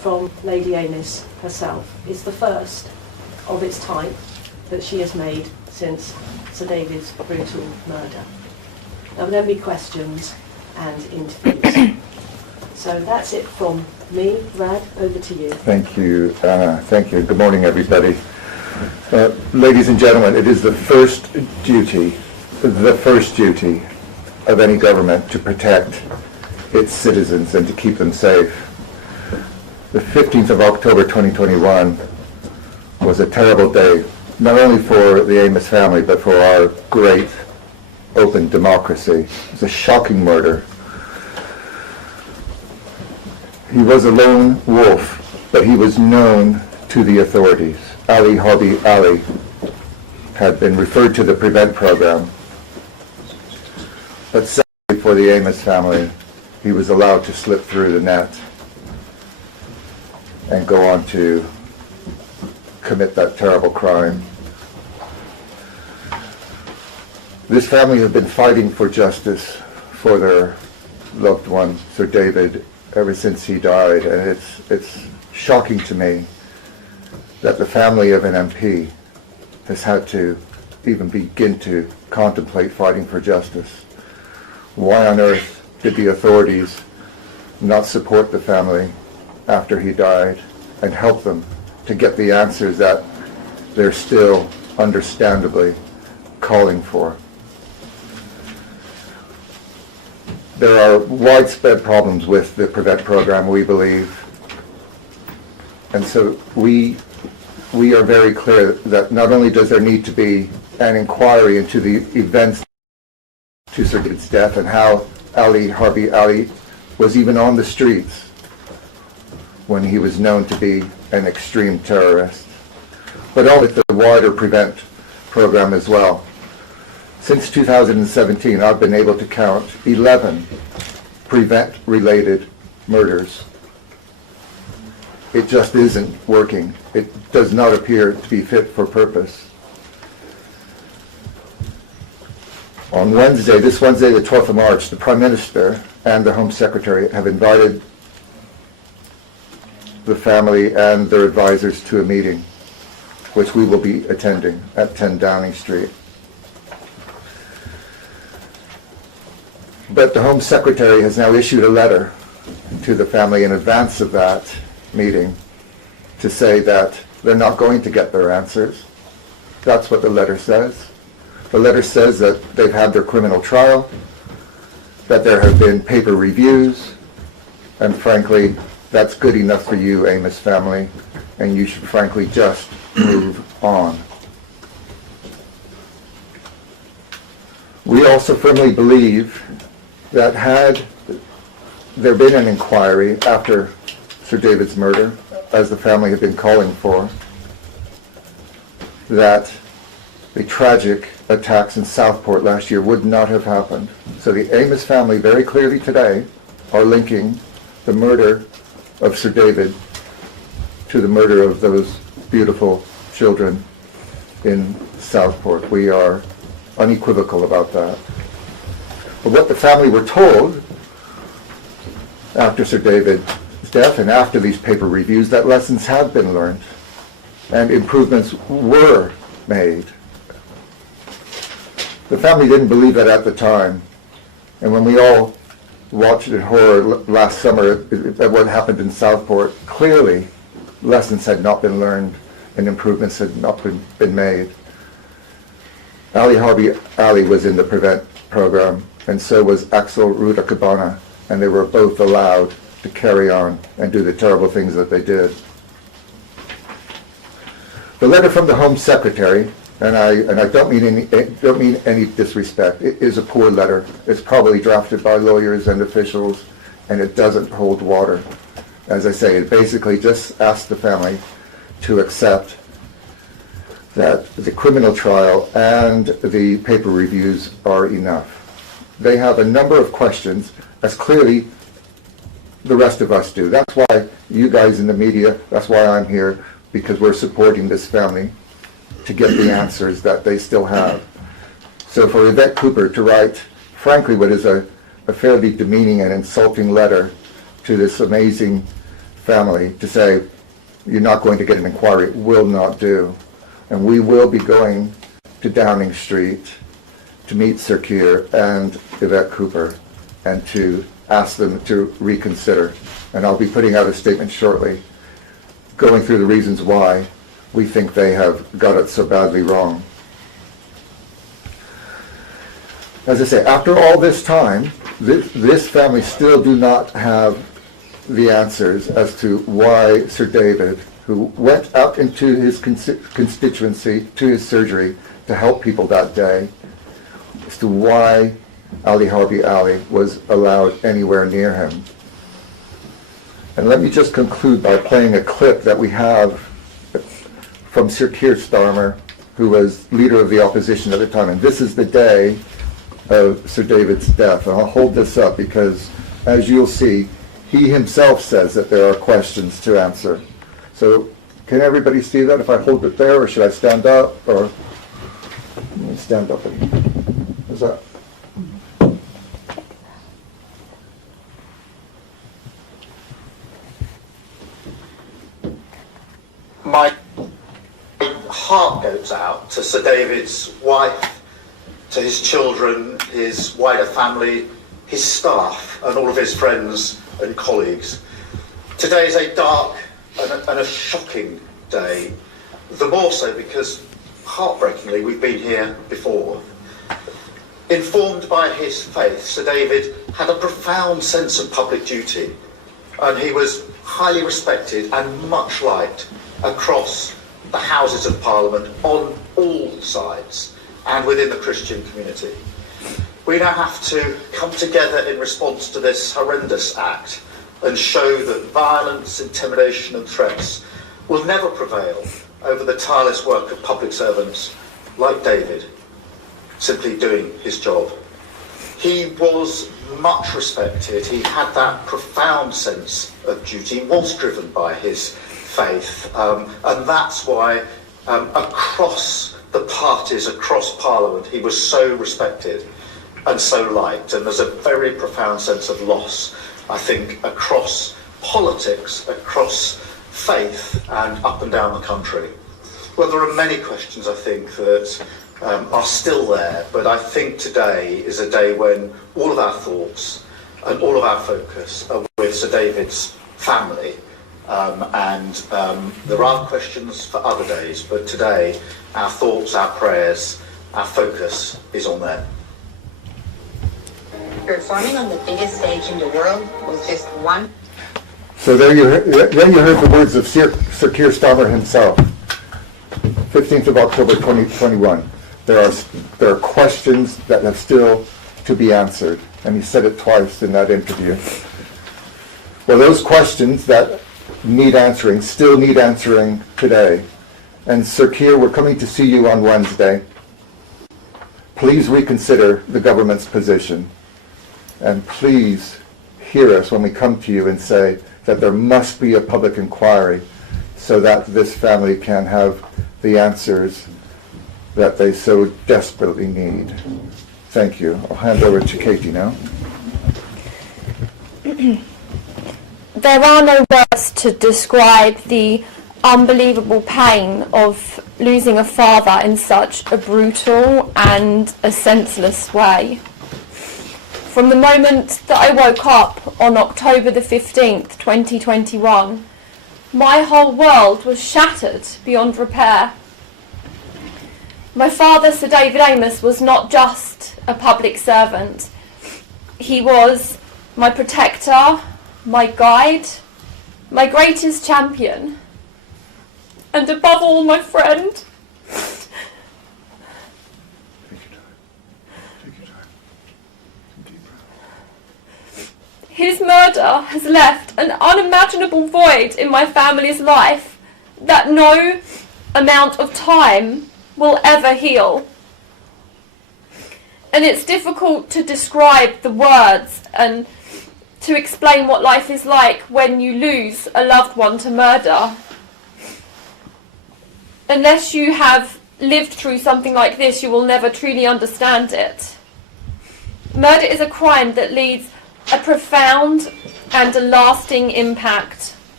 from Lady Amess herself. It's the first of its type that she has made since Sir David's brutal murder. There will then be questions and interviews. So that's it from me. Rad, over to you. Thank you, Anna. Thank you. Good morning, everybody. Ladies and gentlemen, it is the first duty of any government to protect its citizens and to keep them safe. The 15th of October 2021 was a terrible day, not only for the Amess family, but for our great open democracy. It was a shocking murder. He was a lone wolf, but he was known to the authorities. Ali Hobby Ali had been referred to the PREVENT program, but sadly for the Amess family, he was allowed to slip through the net and go on to commit that terrible crime. This family has been fighting for justice for their loved one, Sir David, ever since he died, and it's shocking to me that the family of an MP has had to even begin to contemplate fighting for justice. Why on earth did the authorities not support the family after he died and help them to get the answers that they're still understandably calling for? There are widespread problems with the PREVENT program, we believe. And so we are very clear that not only does there need to be an inquiry into the events to Sir David's death and how Ali Harbi Ali was even on the streets when he was known to be an extreme terrorist, but also with the wider PREVENT program as well. Since 2017, I've been able to count 11 PREVENT-related murders. It just isn't working. It does not appear to be fit for purpose. On Wednesday, this Wednesday, the 12th of March, the Prime Minister and the Home Secretary have invited the family and their advisors to a meeting, which we will be attending at 10 Downing Street. But the Home Secretary has now issued a letter to the family in advance of that meeting to say that they're not going to get their answers. That's what the letter says. The letter says that they've had their criminal trial, that there have been paper reviews, and frankly, that's good enough for you, Amess family, and you should frankly just move on. We also firmly believe that had there been an inquiry after Sir David's murder, as the family had been calling for, that the tragic attacks in Southport last year would not have happened. So the Amess family very clearly today are linking the murder of Sir David to the murder of those beautiful children in Southport. We are unequivocal about that. But what the family were told after Sir David's death and after these paper reviews, that lessons had been learned and improvements were made. The family didn't believe that at the time, and when we all watched in horror last summer at what happened in Southport, clearly lessons had not been learned and improvements had not been made. Ali Harbi Ali was in the PREVENT program, and so was Axel Rudakabana, and they were both allowed to carry on and do the terrible things that they did. The letter from the Home Secretary, and I don't mean any disrespect, it is a poor letter. It's probably drafted by lawyers and officials, and it doesn't hold water. As I say, it basically just asks the family to accept that the criminal trial and the paper reviews are enough. They have a number of questions, as clearly the rest of us do. That's why you guys in the media, that's why I'm here, because we're supporting this family to get the answers that they still have. So for Yvette Cooper to write, frankly, what is a fairly demeaning and insulting letter to this amazing family to say, you're not going to get an inquiry, will not do. And we will be going to Downing Street to meet Sir Keir and Yvette Cooper and to ask them to reconsider. And I'll be putting out a statement shortly going through the reasons why we think they have got it so badly wrong. As I say, after all this time, this family still do not have the answers as to why Sir David, who went out into his constituency to his surgery to help people that day, as to why Ali Harbi Ali was allowed anywhere near him. And let me just conclude by playing a clip that we have from Sir Keir Starmer, who was leader of the opposition at the time. And this is the day of Sir David's death. And I'll hold this up because, as you'll see, he himself says that there are questions to answer. So can everybody see that if I hold it there, or should I stand up? Or let me stand up. Is that? My heart goes out to Sir David's wife, to his children, his wider family, his staff, and all of his friends and colleagues. Today is a dark and a shocking day, the more so because, heartbreakingly, we've been here before. Informed by his faith, Sir David had a profound sense of public duty, and he was highly respected and much liked across the Houses of Parliament on all sides and within the Christian community. We now have to come together in response to this horrendous act and show that violence, intimidation and threats will never prevail over the tireless work of public servants like David, simply doing his job. He was much respected. He had that profound sense of duty. He was driven by his faith, and that's why across the parties, across Parliament, he was so respected and so liked. And there's a very profound sense of loss, I think, across politics, across faith, and up and down the country. Well, there are many questions, I think, that are still there, but I think today is a day when all of our thoughts and all of our focus are with Sir David's family. There are questions for other days, but today our thoughts, our prayers, our focus is on them. Performing on the biggest stage in the world was just one. So then you heard the words of Sir Keir Starmer himself. 15th of October 2021. There are questions that have still to be answered, and he said it twice in that interview. Well, those questions that need answering still need answering today. And Sir Keir, we're coming to see you on Wednesday. Please reconsider the government's position, and please hear us when we come to you and say that there must be a public inquiry so that this family can have the answers that they so desperately need. Thank you. I'll hand over to Katy now. There are no words to describe the unbelievable pain of losing a father in such a brutal and a senseless way. From the moment that I woke up on October the 15th, 2021, my whole world was shattered beyond repair. My father, Sir David Amess, was not just a public servant. He was my protector, my guide, my greatest champion, and above all, my friend. His murder has left an unimaginable void in my family's life that no amount of time will ever heal. And it's difficult to describe the words and to explain what life is like when you lose a loved one to murder. Unless you have lived through something like this, you will never truly understand it. Murder is a crime that leaves a profound and a lasting impact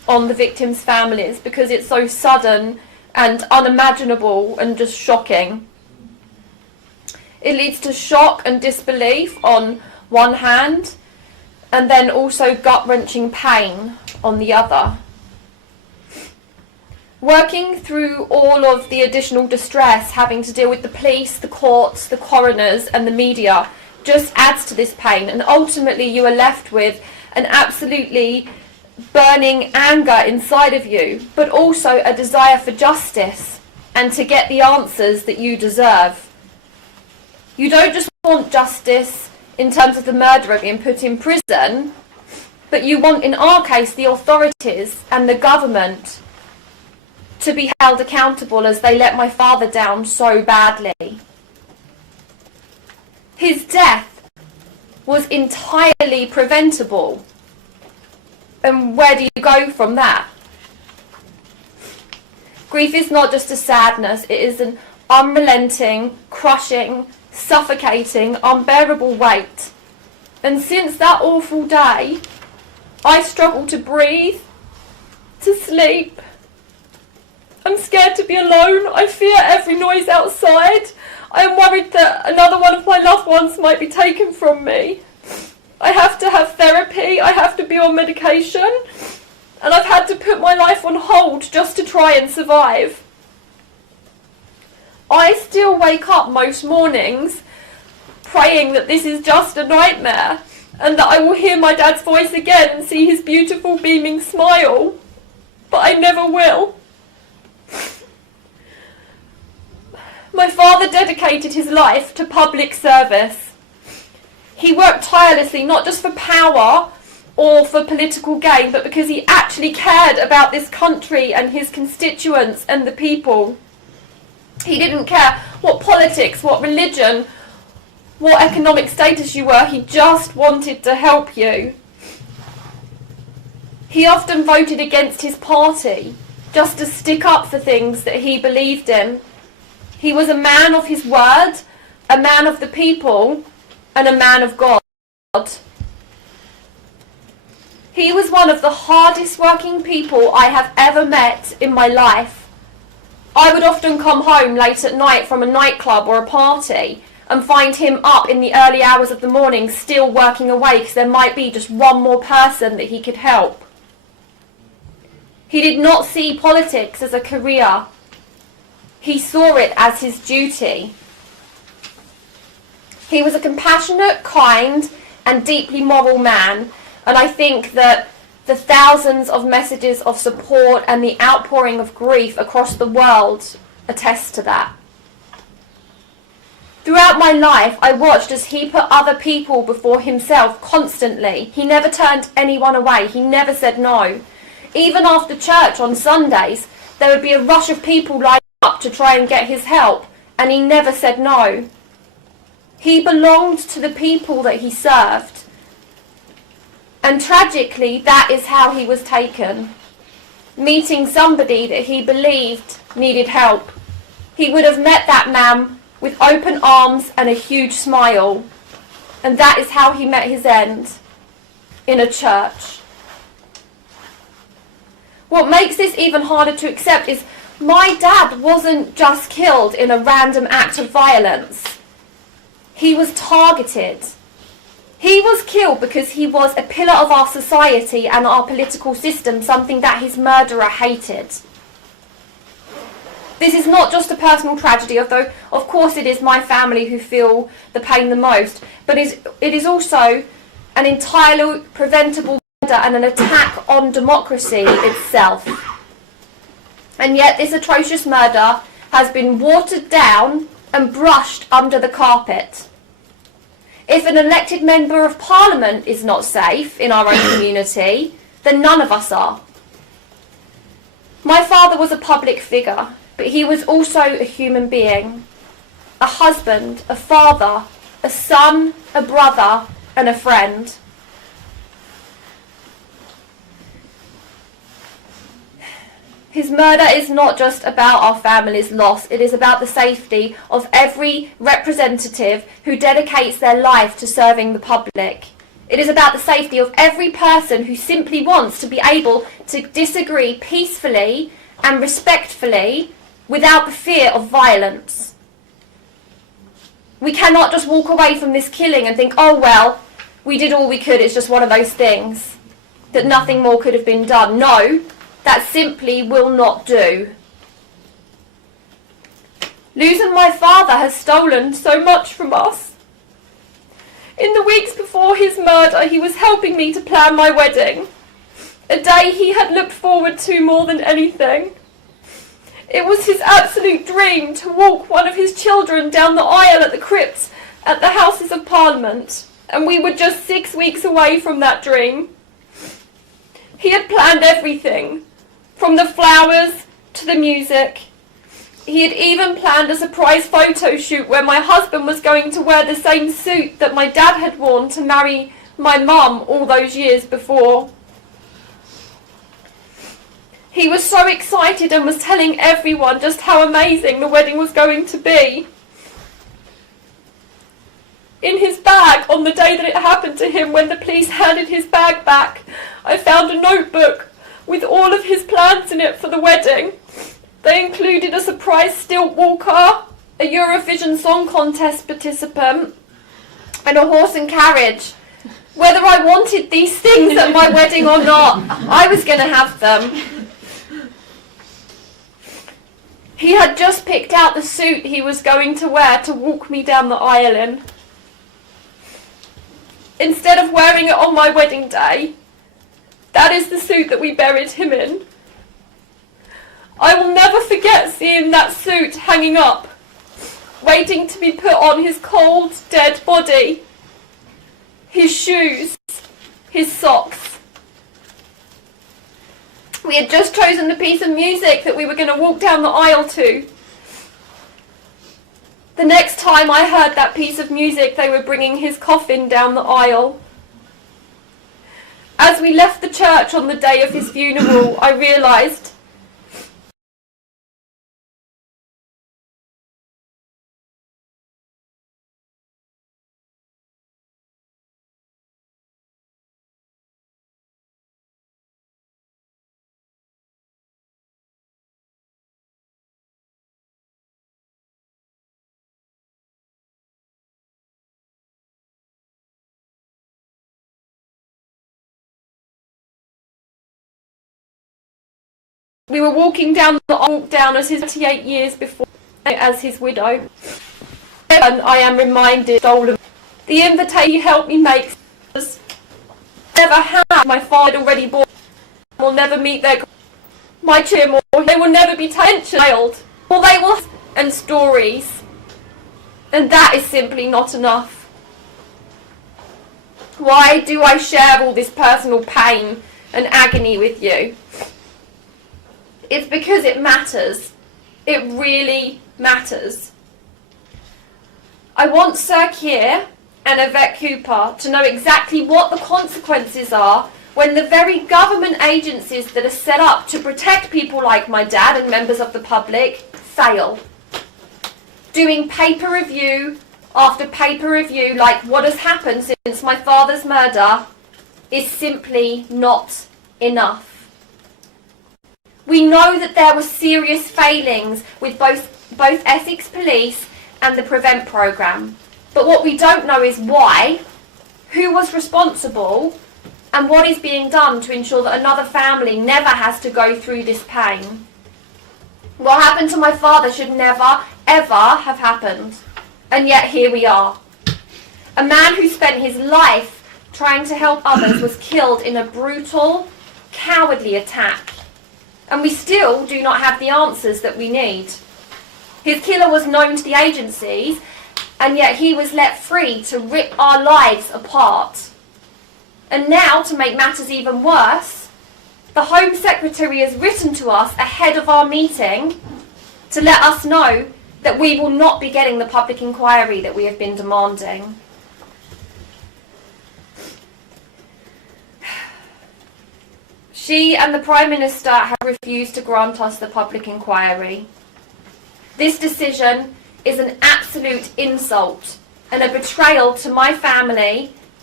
on the victims' families because it's so sudden and unimaginable and just shocking. It leads to shock and disbelief on one hand, and then also gut-wrenching pain on the other. Working through all of the additional distress, having to deal with the police, the courts, the coroners and the media, just adds to this pain, and ultimately you are left with an absolutely burning anger inside of you, but also a desire for justice and to get the answers that you deserve. You don't just want justice in terms of the murderer being put in prison, but you want, in our case, the authorities and the government to be held accountable as they let my father down so badly. His death was entirely preventable. And where do you go from that? Grief is not just a sadness, it is an unrelenting, crushing, suffocating, unbearable weight. And since that awful day, I struggle to breathe, to sleep. I'm scared to be alone. I fear every noise outside. I am worried that another one of my loved ones might be taken from me. I have to have therapy, I have to be on medication, and I've had to put my life on hold just to try and survive. I still wake up most mornings praying that this is just a nightmare and that I will hear my dad's voice again and see his beautiful beaming smile, but I never will. My father dedicated his life to public service. He worked tirelessly, not just for power or for political gain, but because he actually cared about this country and his constituents and the people. He didn't care what politics, what religion, what economic status you were, he just wanted to help you. He often voted against his party, just to stick up for things that he believed in. He was a man of his word, a man of the people, and a man of God. He was one of the hardest working people I have ever met in my life. I would often come home late at night from a nightclub or a party and find him up in the early hours of the morning still working away because there might be just one more person that he could help. He did not see politics as a career. He saw it as his duty. He was a compassionate, kind, and deeply moral man, and I think that the thousands of messages of support and the outpouring of grief across the world attest to that. Throughout my life, I watched as he put other people before himself constantly. He never turned anyone away. He never said no. Even after church on Sundays, there would be a rush of people lining up to try and get his help, and he never said no. He belonged to the people that he served. And tragically, that is how he was taken. Meeting somebody that he believed needed help. He would have met that man with open arms and a huge smile. And that is how he met his end, in a church. What makes this even harder to accept is my dad wasn't just killed in a random act of violence. He was targeted. He was killed because he was a pillar of our society and our political system, something that his murderer hated. This is not just a personal tragedy, although of course it is my family who feel the pain the most, but it is also an entirely preventable murder and an attack on democracy itself. And yet this atrocious murder has been watered down and brushed under the carpet. If an elected member of parliament is not safe in our own community, then none of us are. My father was a public figure, but he was also a human being. A husband, a father, a son, a brother, and a friend. His murder is not just about our family's loss, it is about the safety of every representative who dedicates their life to serving the public. It is about the safety of every person who simply wants to be able to disagree peacefully and respectfully without the fear of violence. We cannot just walk away from this killing and think, oh well, we did all we could, it's just one of those things, that nothing more could have been done. No, that simply will not do. Losing my father has stolen so much from us. In the weeks before his murder, he was helping me to plan my wedding, a day he had looked forward to more than anything. It was his absolute dream to walk one of his children down the aisle at the crypt at the Houses of Parliament, and we were just 6 weeks away from that dream. He had planned everything, from the flowers to the music. He had even planned a surprise photo shoot where my husband was going to wear the same suit that my dad had worn to marry my mum all those years before. He was so excited and was telling everyone just how amazing the wedding was going to be. In his bag, on the day that it happened to him, when the police handed his bag back, I found a notebook with all of his plans in it for the wedding. They included a surprise stilt walker, a Eurovision Song Contest participant, and a horse and carriage. Whether I wanted these things at my wedding or not, I was going to have them. He had just picked out the suit he was going to wear to walk me down the aisle in. Instead of wearing it on my wedding day, that is the suit that we buried him in. I will never forget seeing that suit hanging up, waiting to be put on his cold, dead body. His shoes, his socks. We had just chosen the piece of music that we were going to walk down the aisle to. The next time I heard that piece of music, they were bringing his coffin down the aisle. As we left the church on the day of his funeral, I realised we were walking down the walk down as his 38 years before, as his widow. And I am reminded, stolen. The invitation he helped me make was never had. My father already born will never meet their my children, or they will never be child, or they will and stories, and that is simply not enough. Why do I share all this personal pain and agony with you? It's because it matters. It really matters. I want Sir Keir and Yvette Cooper to know exactly what the consequences are when the very government agencies that are set up to protect people like my dad and members of the public fail. Doing paper review after paper review like what has happened since my father's murder is simply not enough. We know that there were serious failings with both ethics police and the Prevent programme. But what we don't know is why, who was responsible, and what is being done to ensure that another family never has to go through this pain. What happened to my father should never, ever have happened. And yet here we are. A man who spent his life trying to help others was killed in a brutal, cowardly attack. And we still do not have the answers that we need. His killer was known to the agencies, and yet he was let free to rip our lives apart. And now, to make matters even worse, the Home Secretary has written to us ahead of our meeting to let us know that we will not be getting the public inquiry that we have been demanding. She and the Prime Minister have refused to grant us the public inquiry. This decision is an absolute insult and a betrayal to my family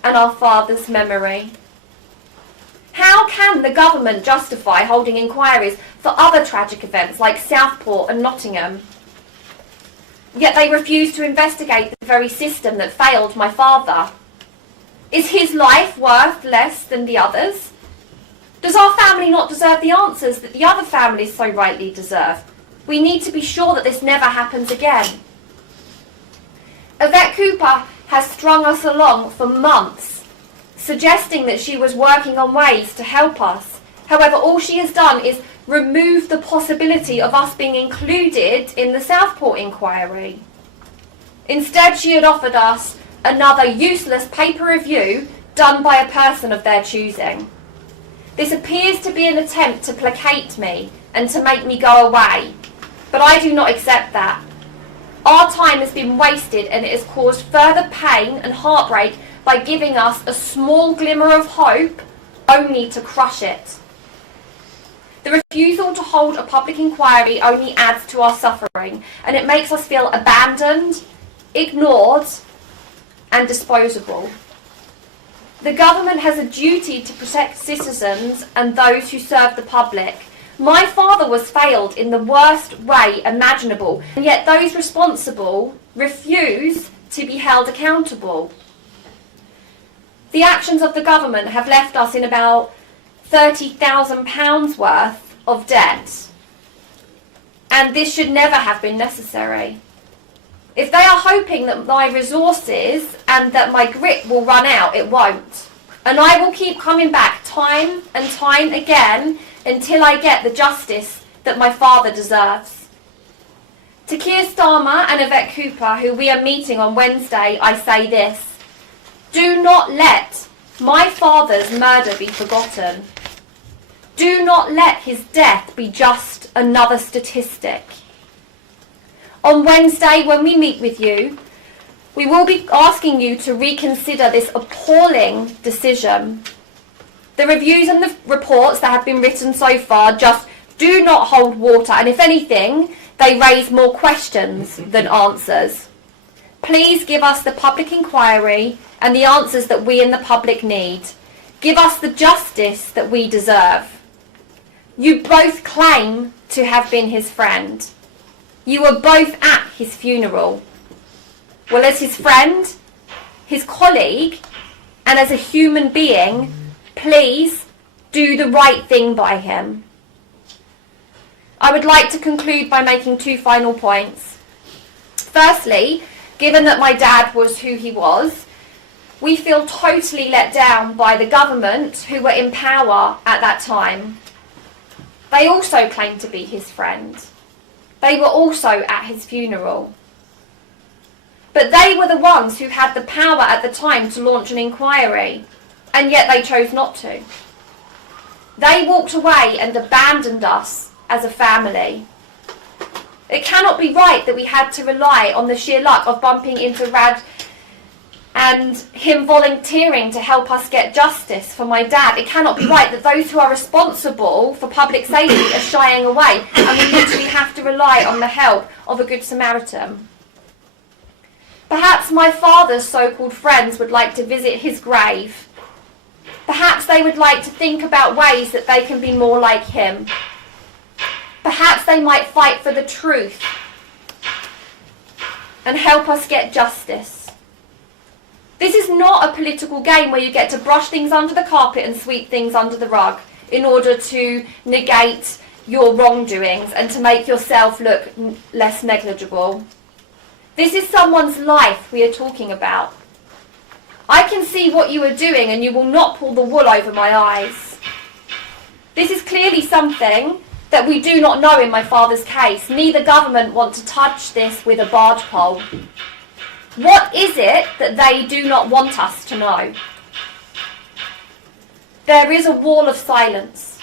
and our father's memory. How can the government justify holding inquiries for other tragic events like Southport and Nottingham? Yet they refuse to investigate the very system that failed my father. Is his life worth less than the others? Does our family not deserve the answers that the other families so rightly deserve? We need to be sure that this never happens again. Yvette Cooper has strung us along for months, suggesting that she was working on ways to help us. However, all she has done is remove the possibility of us being included in the Southport inquiry. Instead, she had offered us another useless paper review done by a person of their choosing. This appears to be an attempt to placate me and to make me go away, but I do not accept that. Our time has been wasted and it has caused further pain and heartbreak by giving us a small glimmer of hope only to crush it. The refusal to hold a public inquiry only adds to our suffering, and it makes us feel abandoned, ignored, and disposable. The government has a duty to protect citizens and those who serve the public. My father was failed in the worst way imaginable, and yet those responsible refuse to be held accountable. The actions of the government have left us in about £30,000 worth of debt, and this should never have been necessary. If they are hoping that my resources and that my grit will run out, it won't. And I will keep coming back time and time again until I get the justice that my father deserves. To Keir Starmer and Yvette Cooper, who we are meeting on Wednesday, I say this: do not let my father's murder be forgotten. Do not let his death be just another statistic. On Wednesday, when we meet with you, we will be asking you to reconsider this appalling decision. The reviews and the reports that have been written so far just do not hold water, and if anything, they raise more questions than answers. Please give us the public inquiry and the answers that we in the public need. Give us the justice that we deserve. You both claim to have been his friend. You were both at his funeral. Well, as his friend, his colleague, and as a human being, please do the right thing by him. I would like to conclude by making two final points. Firstly, given that my dad was who he was, we feel totally let down by the government who were in power at that time. They also claimed to be his friend. They were also at his funeral. But they were the ones who had the power at the time to launch an inquiry, and yet they chose not to. They walked away and abandoned us as a family. It cannot be right that we had to rely on the sheer luck of bumping into Rad and him volunteering to help us get justice for my dad. It cannot be right that those who are responsible for public safety are shying away, and we literally have to rely on the help of a Good Samaritan. Perhaps my father's so-called friends would like to visit his grave. Perhaps they would like to think about ways that they can be more like him. Perhaps they might fight for the truth and help us get justice. This is not a political game where you get to brush things under the carpet and sweep things under the rug in order to negate your wrongdoings and to make yourself look less negligible. This is someone's life we are talking about. I can see what you are doing, and you will not pull the wool over my eyes. This is clearly something that we do not know in my father's case. Neither government want to touch this with a barge pole. What is it that they do not want us to know? There is a wall of silence.